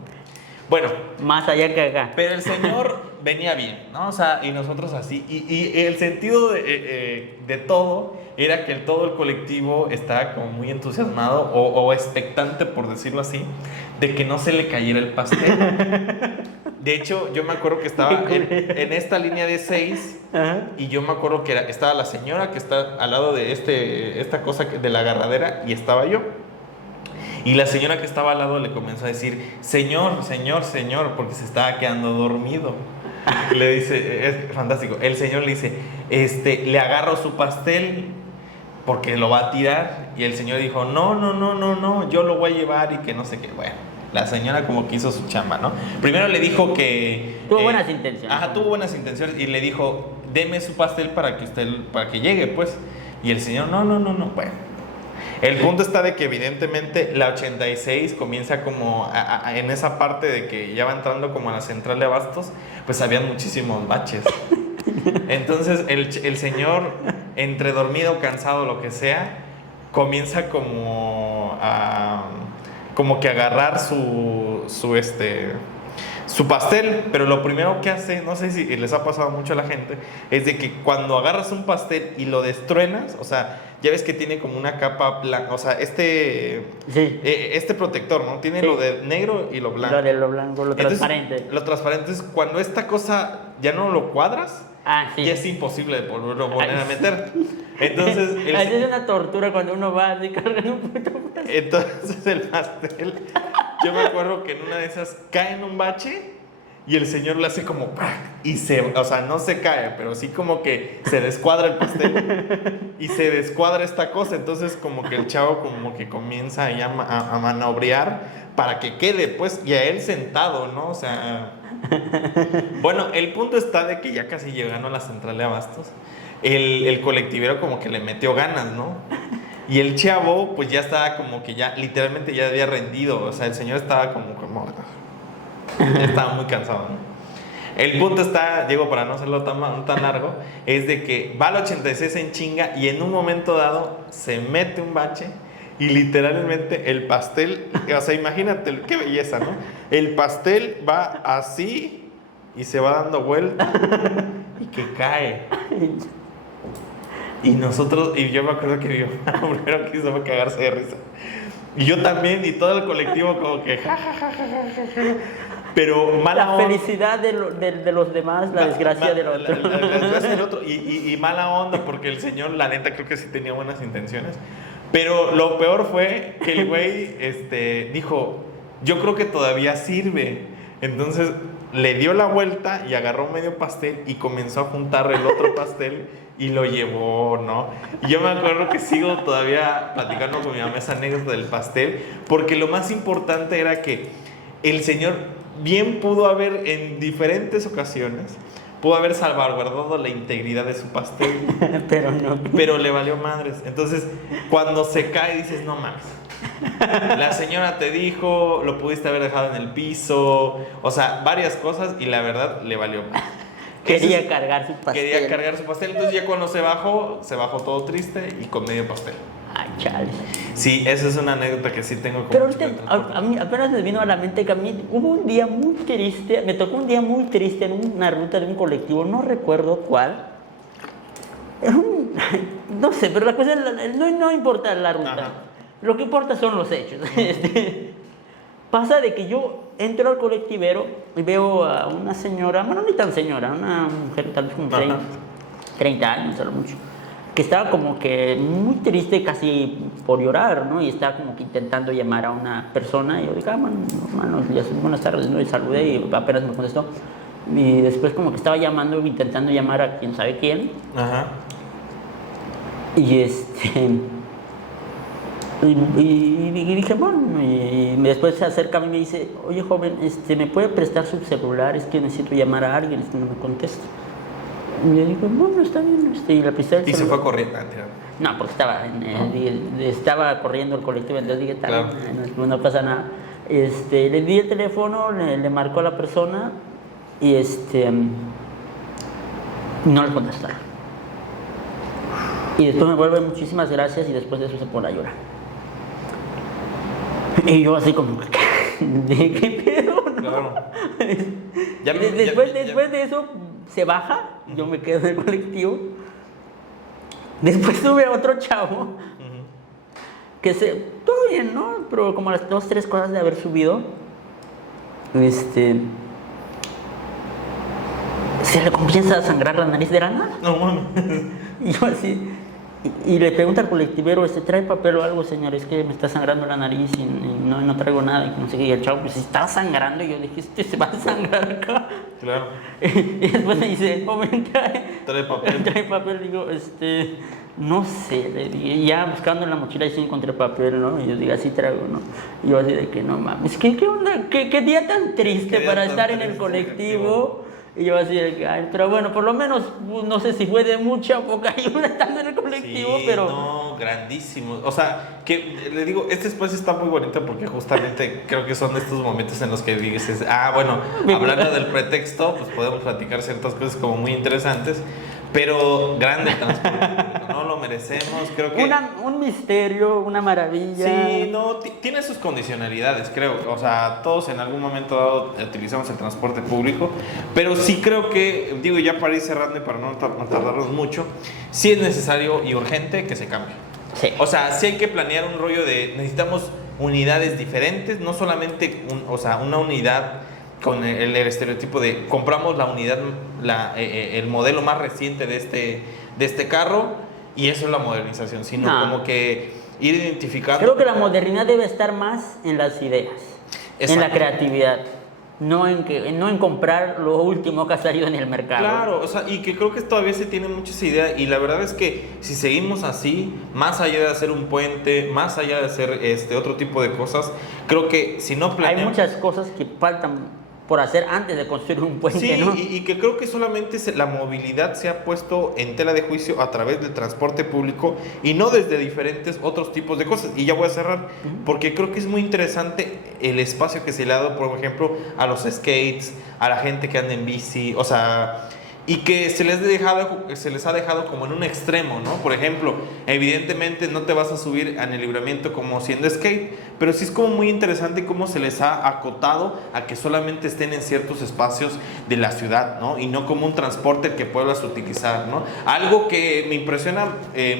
Bueno. Más allá que acá. Pero el señor venía bien, ¿no? O sea, y nosotros así. Y el sentido de todo era que todo el colectivo estaba como muy entusiasmado o expectante, por decirlo así, de que no se le cayera el pastel. De hecho, yo me acuerdo que estaba en esta línea de 6. Ajá. Y yo me acuerdo que estaba la señora que está al lado de esta cosa de la agarradera y estaba yo. Y la señora que estaba al lado le comenzó a decir, señor, porque se estaba quedando dormido. Y le dice, es fantástico, el señor le dice, le agarro su pastel porque lo va a tirar. Y el señor dijo, no, yo lo voy a llevar y que no sé qué. Bueno, la señora como que hizo su chamba, ¿no? Primero le dijo que... Tuvo buenas intenciones. Ajá, tuvo buenas intenciones y le dijo, deme su pastel para que llegue, pues. Y el señor, no, bueno. El punto está de que evidentemente la 86 comienza como en esa parte de que ya va entrando como a la central de abastos, pues habían muchísimos baches. Entonces el señor, entre dormido, cansado, lo que sea, comienza como que agarrar su pastel, pero lo primero que hace, no sé si les ha pasado mucho a la gente, es de que cuando agarras un pastel y lo destruenas, o sea, ya ves que tiene como una capa blanca, o sea, sí. Este protector, ¿no? Tiene sí. Lo de negro y lo blanco. Lo de lo blanco, lo Entonces, transparente. Lo transparente es cuando esta cosa ya no lo cuadras, sí. ya es imposible de volverlo a meter. Entonces, es una tortura cuando uno va así cargando un puto pastel. Entonces el pastel, yo me acuerdo que en una de esas cae en un bache y el señor le hace como y o sea, no se cae, pero sí como que se descuadra el pastel y se descuadra esta cosa. Entonces como que el chavo como que comienza ahí a manobrear para que quede, pues, y a él sentado, ¿no? O sea, bueno, el punto está de que ya casi llegando a la central de abastos, el colectivero como que le metió ganas, ¿no? Y el chavo pues ya estaba como que ya literalmente ya había rendido, o sea, el señor estaba como estaba muy cansado, ¿no? El punto está, Diego, para no hacerlo tan largo, es de que va al 86 en chinga y en un momento dado se mete un bache y literalmente el pastel, o sea, imagínate qué belleza, ¿no? El pastel va así y se va dando vuelta y que cae. Y yo me acuerdo que yo primero quiso cagarse de risa. Y yo también, y todo el colectivo como que Pero mala onda. La felicidad de los demás, la desgracia del otro. La desgracia del otro. Y mala onda, porque el señor, la neta, creo que sí tenía buenas intenciones. Pero lo peor fue que el güey dijo, yo creo que todavía sirve. Entonces le dio la vuelta y agarró medio pastel y comenzó a juntar el otro pastel y lo llevó, ¿no? Y yo me acuerdo que sigo todavía platicando con mi mamá esa anécdota del pastel, porque lo más importante era que el señor bien pudo haber en diferentes ocasiones, pudo haber salvaguardado la integridad de su pastel, Pero no. pero le valió madres. Entonces, cuando se cae dices, no mames. La señora te dijo, lo pudiste haber dejado en el piso, o sea, varias cosas y la verdad le valió madres. Quería cargar su pastel. Quería cargar su pastel, entonces ya cuando se bajó todo triste y con medio pastel. Ay, chale. Sí, esa es una anécdota que sí tengo. Pero ahorita, a mí apenas me vino a la mente que a mí hubo un día muy triste, me tocó un día muy triste en una ruta de un colectivo, no recuerdo cuál. Era no sé, pero la cosa es, no importa la ruta. Ajá. Lo que importa son los hechos. Pasa de que yo entro al colectivero y veo a una señora, bueno, ni tan señora, una mujer tal vez como 30 años, a lo mucho, que estaba como que muy triste, casi por llorar, ¿no? Y estaba como que intentando llamar a una persona. Y yo dije, buenos días, buenas tardes, ¿no? Y saludé y apenas me contestó. Y después como que estaba intentando llamar a quién sabe quién. Ajá. Y y dije, bueno, y después se acerca a mí y me dice, oye joven, ¿me puede prestar su celular? Es que necesito llamar a alguien, no me contesta. Y le digo, bueno, está bien, y le presté el celular. Y se fue corriendo. No, porque estaba corriendo el colectivo, entonces dije, Claro. no pasa nada. Le di el teléfono, le marcó a la persona y no le contestaron. Y después me vuelve muchísimas gracias y después de eso se pone a llorar. Y yo así como, ¿de qué pedo? ¿No? Claro. Después de eso se baja, yo me quedo en el colectivo. Después sube otro chavo, que todo bien, ¿no? Pero como a las 2, 3 cosas de haber subido, se le comienza a sangrar la nariz de la nada. No mames. Y yo así, y le pregunta al colectivero, ¿trae papel o algo, señor? Es que me está sangrando la nariz y no traigo nada. Y no sé qué. Y el chavo, pues, está sangrando. Y yo dije, se va a sangrar acá. Claro. Y después me dice, joven, Trae papel. trae papel. Digo, no sé. Le dije, ya buscando en la mochila y sí encontré papel, ¿no? Y yo digo, así traigo, ¿no? Y yo así de que no mames, ¿qué onda? ¿Qué día tan triste para estar en el colectivo? Y yo así de que, ay, pero bueno, por lo menos, no sé si fue de mucha o poca ayuda estando en el colectivo, Sí, pero... no, grandísimo. O sea, que le digo, este espacio está muy bonito porque justamente creo que son estos momentos en los que dices, bueno, hablando del pretexto, pues podemos platicar ciertas cosas como muy interesantes, pero grande el transporte público, no lo merecemos, creo que... Un misterio, una maravilla. Sí, no, tiene sus condicionalidades, creo. O sea, todos en algún momento dado utilizamos el transporte público, pero sí creo que, digo, ya para ir cerrando y para no tardarnos mucho, sí es necesario y urgente que se cambie. Sí. O sea, sí hay que planear un rollo de, necesitamos unidades diferentes, no solamente una unidad con el estereotipo de compramos la unidad, el modelo más reciente de este carro y eso es la modernización, sino como que ir identificando. Creo que la modernidad debe estar más en las ideas, en la creatividad, no en comprar lo último que ha salido en el mercado. Claro, o sea, y que creo que todavía se tiene mucha esa idea y la verdad es que si seguimos así, más allá de hacer un puente, más allá de hacer otro tipo de cosas, creo que si no planeamos... Hay muchas cosas que faltan por hacer antes de construir un puente, sí, ¿no? y que creo que solamente la movilidad se ha puesto en tela de juicio a través del transporte público y no desde diferentes otros tipos de cosas. Y ya voy a cerrar, porque creo que es muy interesante el espacio que se le ha dado, por ejemplo, a los skates, a la gente que anda en bici, o sea... Y que se les ha dejado como en un extremo, ¿no? Por ejemplo, evidentemente no te vas a subir en el Libramiento como siendo skate, pero sí es como muy interesante cómo se les ha acotado a que solamente estén en ciertos espacios de la ciudad, ¿no? Y no como un transporte que puedas utilizar, ¿no? Algo que me impresiona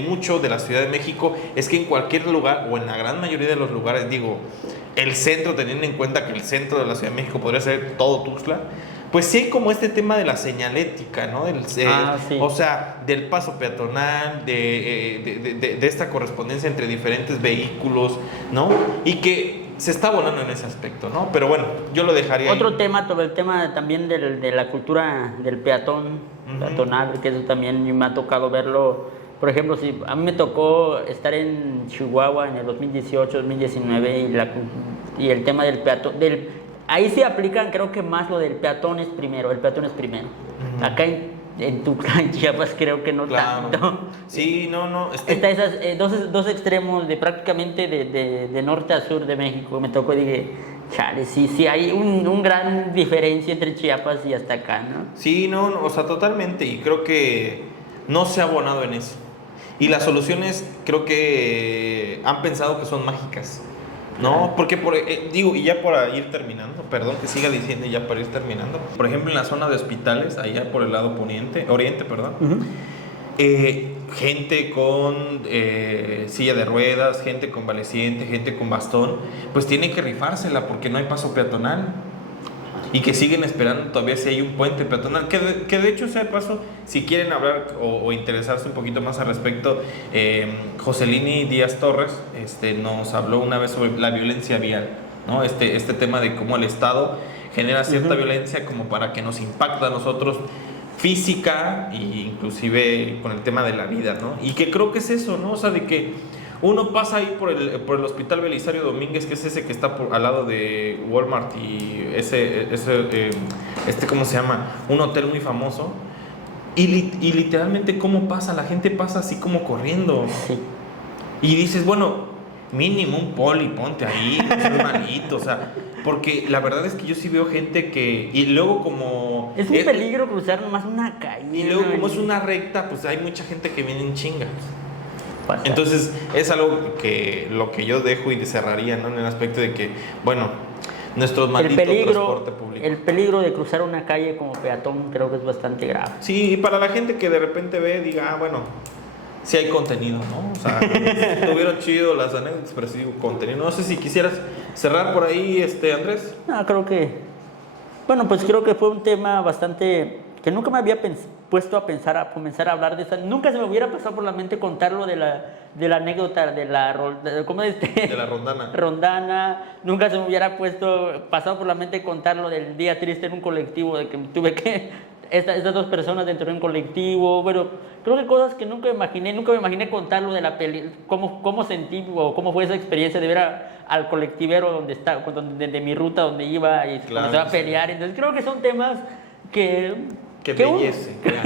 mucho de la Ciudad de México es que en cualquier lugar, o en la gran mayoría de los lugares, digo, el centro, teniendo en cuenta que el centro de la Ciudad de México podría ser todo Tuxtla, pues sí hay como este tema de la señalética, ¿no? Sí. O sea, del paso peatonal, de esta correspondencia entre diferentes vehículos, ¿no? Y que se está abonando en ese aspecto, ¿no? Pero bueno, yo lo dejaría Otro ahí. tema, sobre el tema también de la cultura del peatón, peatonal, que eso también me ha tocado verlo. Por ejemplo, si a mí me tocó estar en Chihuahua en el 2018, 2019 y el tema del peatón, ahí se aplican creo que más lo del peatón es primero, el peatón es primero. Acá en Chiapas creo que no Claro. tanto. Sí, no. Está esas dos extremos de prácticamente de norte a sur de México. Me tocó y dije, chale, sí hay un gran diferencia entre Chiapas y hasta acá, ¿no? Sí, no, o sea, totalmente. Y creo que no se ha abonado en eso. Y las soluciones creo que han pensado que son mágicas. No, porque digo, y ya para ir terminando, perdón que siga diciendo ya para ir terminando. Por ejemplo, en la zona de hospitales, allá por el lado oriente, perdón. Gente con silla de ruedas, gente convaleciente, gente con bastón, pues tiene que rifársela porque no hay paso peatonal. Y que siguen esperando todavía si hay un puente peatonal. Que de hecho, sea de paso, si quieren hablar o interesarse un poquito más al respecto, Joselini Díaz Torres nos habló una vez sobre la violencia vial, ¿no? Este tema de cómo el Estado genera cierta violencia como para que nos impacta a nosotros física e inclusive con el tema de la vida, ¿no? Y que creo que es eso, ¿no? O sea, de que uno pasa ahí por el Hospital Belisario Domínguez, que es ese que está al lado de Walmart y ¿cómo se llama? Un hotel muy famoso. Y literalmente cómo pasa, la gente pasa así como corriendo. Sí. Y dices, bueno, mínimo un poli, ponte ahí, no seas malito, o sea, porque la verdad es que yo sí veo gente que, y luego como... Es un peligro cruzar nomás una calle. Y luego como es una recta, pues hay mucha gente que viene en chinga. Pasa. Entonces es algo que lo que yo dejo y cerraría, ¿no? En el aspecto de que, bueno, nuestro maldito transporte público. El peligro de cruzar una calle como peatón creo que es bastante grave. Sí, y para la gente que de repente ve, diga, bueno, sí hay contenido, ¿no? O sea, estuvieron chidos las anécdotas, pero sí digo contenido. No sé si quisieras cerrar por ahí, Andrés. No, creo que... Bueno, pues creo que fue un tema bastante... que nunca me había puesto a pensar, a comenzar a hablar de esa... Nunca se me hubiera pasado por la mente contarlo de la anécdota ¿cómo es? De la rondana. Rondana. Nunca se me hubiera pasado por la mente contarlo del día triste en un colectivo, de que tuve que... Estas dos personas dentro de un colectivo. Bueno, creo que cosas que nunca me imaginé contarlo de la peli, cómo sentí o cómo fue esa experiencia de ver al colectivero de mi ruta donde iba y Claro, se va a pelear. Entonces creo que son temas que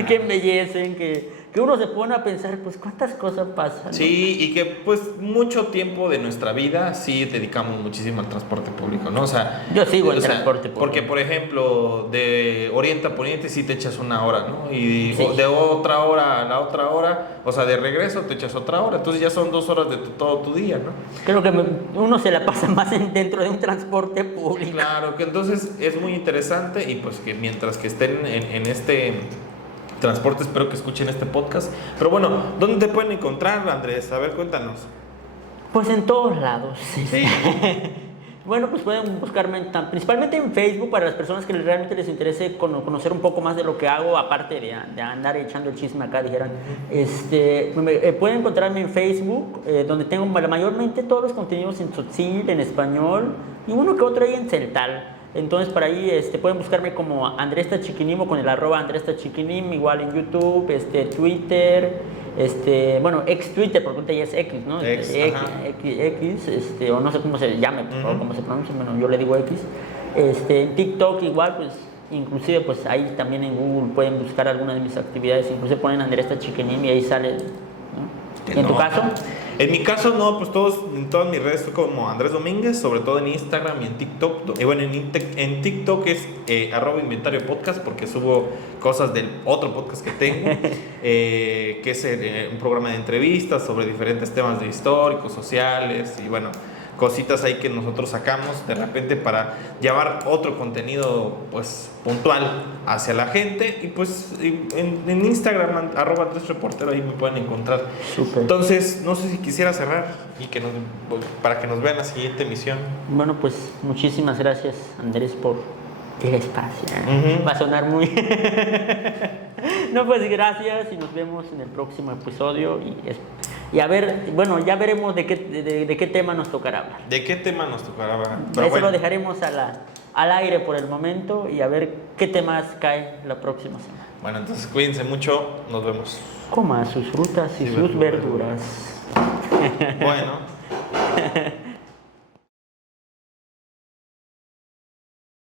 embellecen, que uno se pone a pensar, pues cuántas cosas pasan, ¿no? Sí, y que pues mucho tiempo de nuestra vida sí dedicamos muchísimo al transporte público, ¿no? O sea, yo sigo el transporte público. Porque, por ejemplo, de oriente a poniente sí te echas una hora, ¿no? Y sí. de otra hora a la otra hora, o sea, de regreso te echas otra hora. Entonces ya son 2 horas de todo tu día, ¿no? Creo que uno se la pasa más dentro de un transporte público. Claro, que entonces es muy interesante y pues que mientras que estén en este transporte, espero que escuchen este podcast. Pero bueno, ¿dónde te pueden encontrar, Andrés? A ver, cuéntanos. Pues en todos lados. Sí. Bueno, pues pueden buscarme principalmente en Facebook para las personas que realmente les interese conocer un poco más de lo que hago, aparte de andar echando el chisme acá, dijeran. Pueden encontrarme en Facebook, donde tengo mayormente todos los contenidos en tzotzil, en español, y uno que otro ahí en celtal. Entonces, por ahí pueden buscarme como Andrés Tachiquinim o con el @Andrés Tachiquinim, igual en YouTube, Twitter, bueno, ex Twitter, porque ahorita ya es X, ¿no? X, o no sé cómo se llame, o cómo se pronuncia, bueno, yo le digo X. En TikTok igual, pues, inclusive, pues ahí también en Google pueden buscar algunas de mis actividades, inclusive ponen Andrés Tachiquinim y ahí sale, ¿no? ¿Y en tu caso? En mi caso, no, pues en todas mis redes soy como Andrés Domínguez, sobre todo en Instagram y en TikTok. Y bueno, en TikTok es @inventario podcast, porque subo cosas del otro podcast que tengo, que es un programa de entrevistas sobre diferentes temas de históricos, sociales y bueno, cositas ahí que nosotros sacamos de repente para llevar otro contenido pues puntual hacia la gente. Y pues en Instagram @AndresReportero, ahí me pueden encontrar. Súper. Entonces no sé si quisiera cerrar y para que nos vean la siguiente emisión. Bueno, pues muchísimas gracias, Andrés, por el espacio. Va a sonar muy... No, pues gracias y nos vemos en el próximo episodio y Y a ver, bueno, ya veremos de qué tema nos tocará hablar. ¿De qué tema nos tocará hablar? Eso lo dejaremos al aire por el momento y a ver qué temas cae la próxima semana. Bueno, entonces cuídense mucho, nos vemos. Coma sus frutas y sus verduras. Bueno.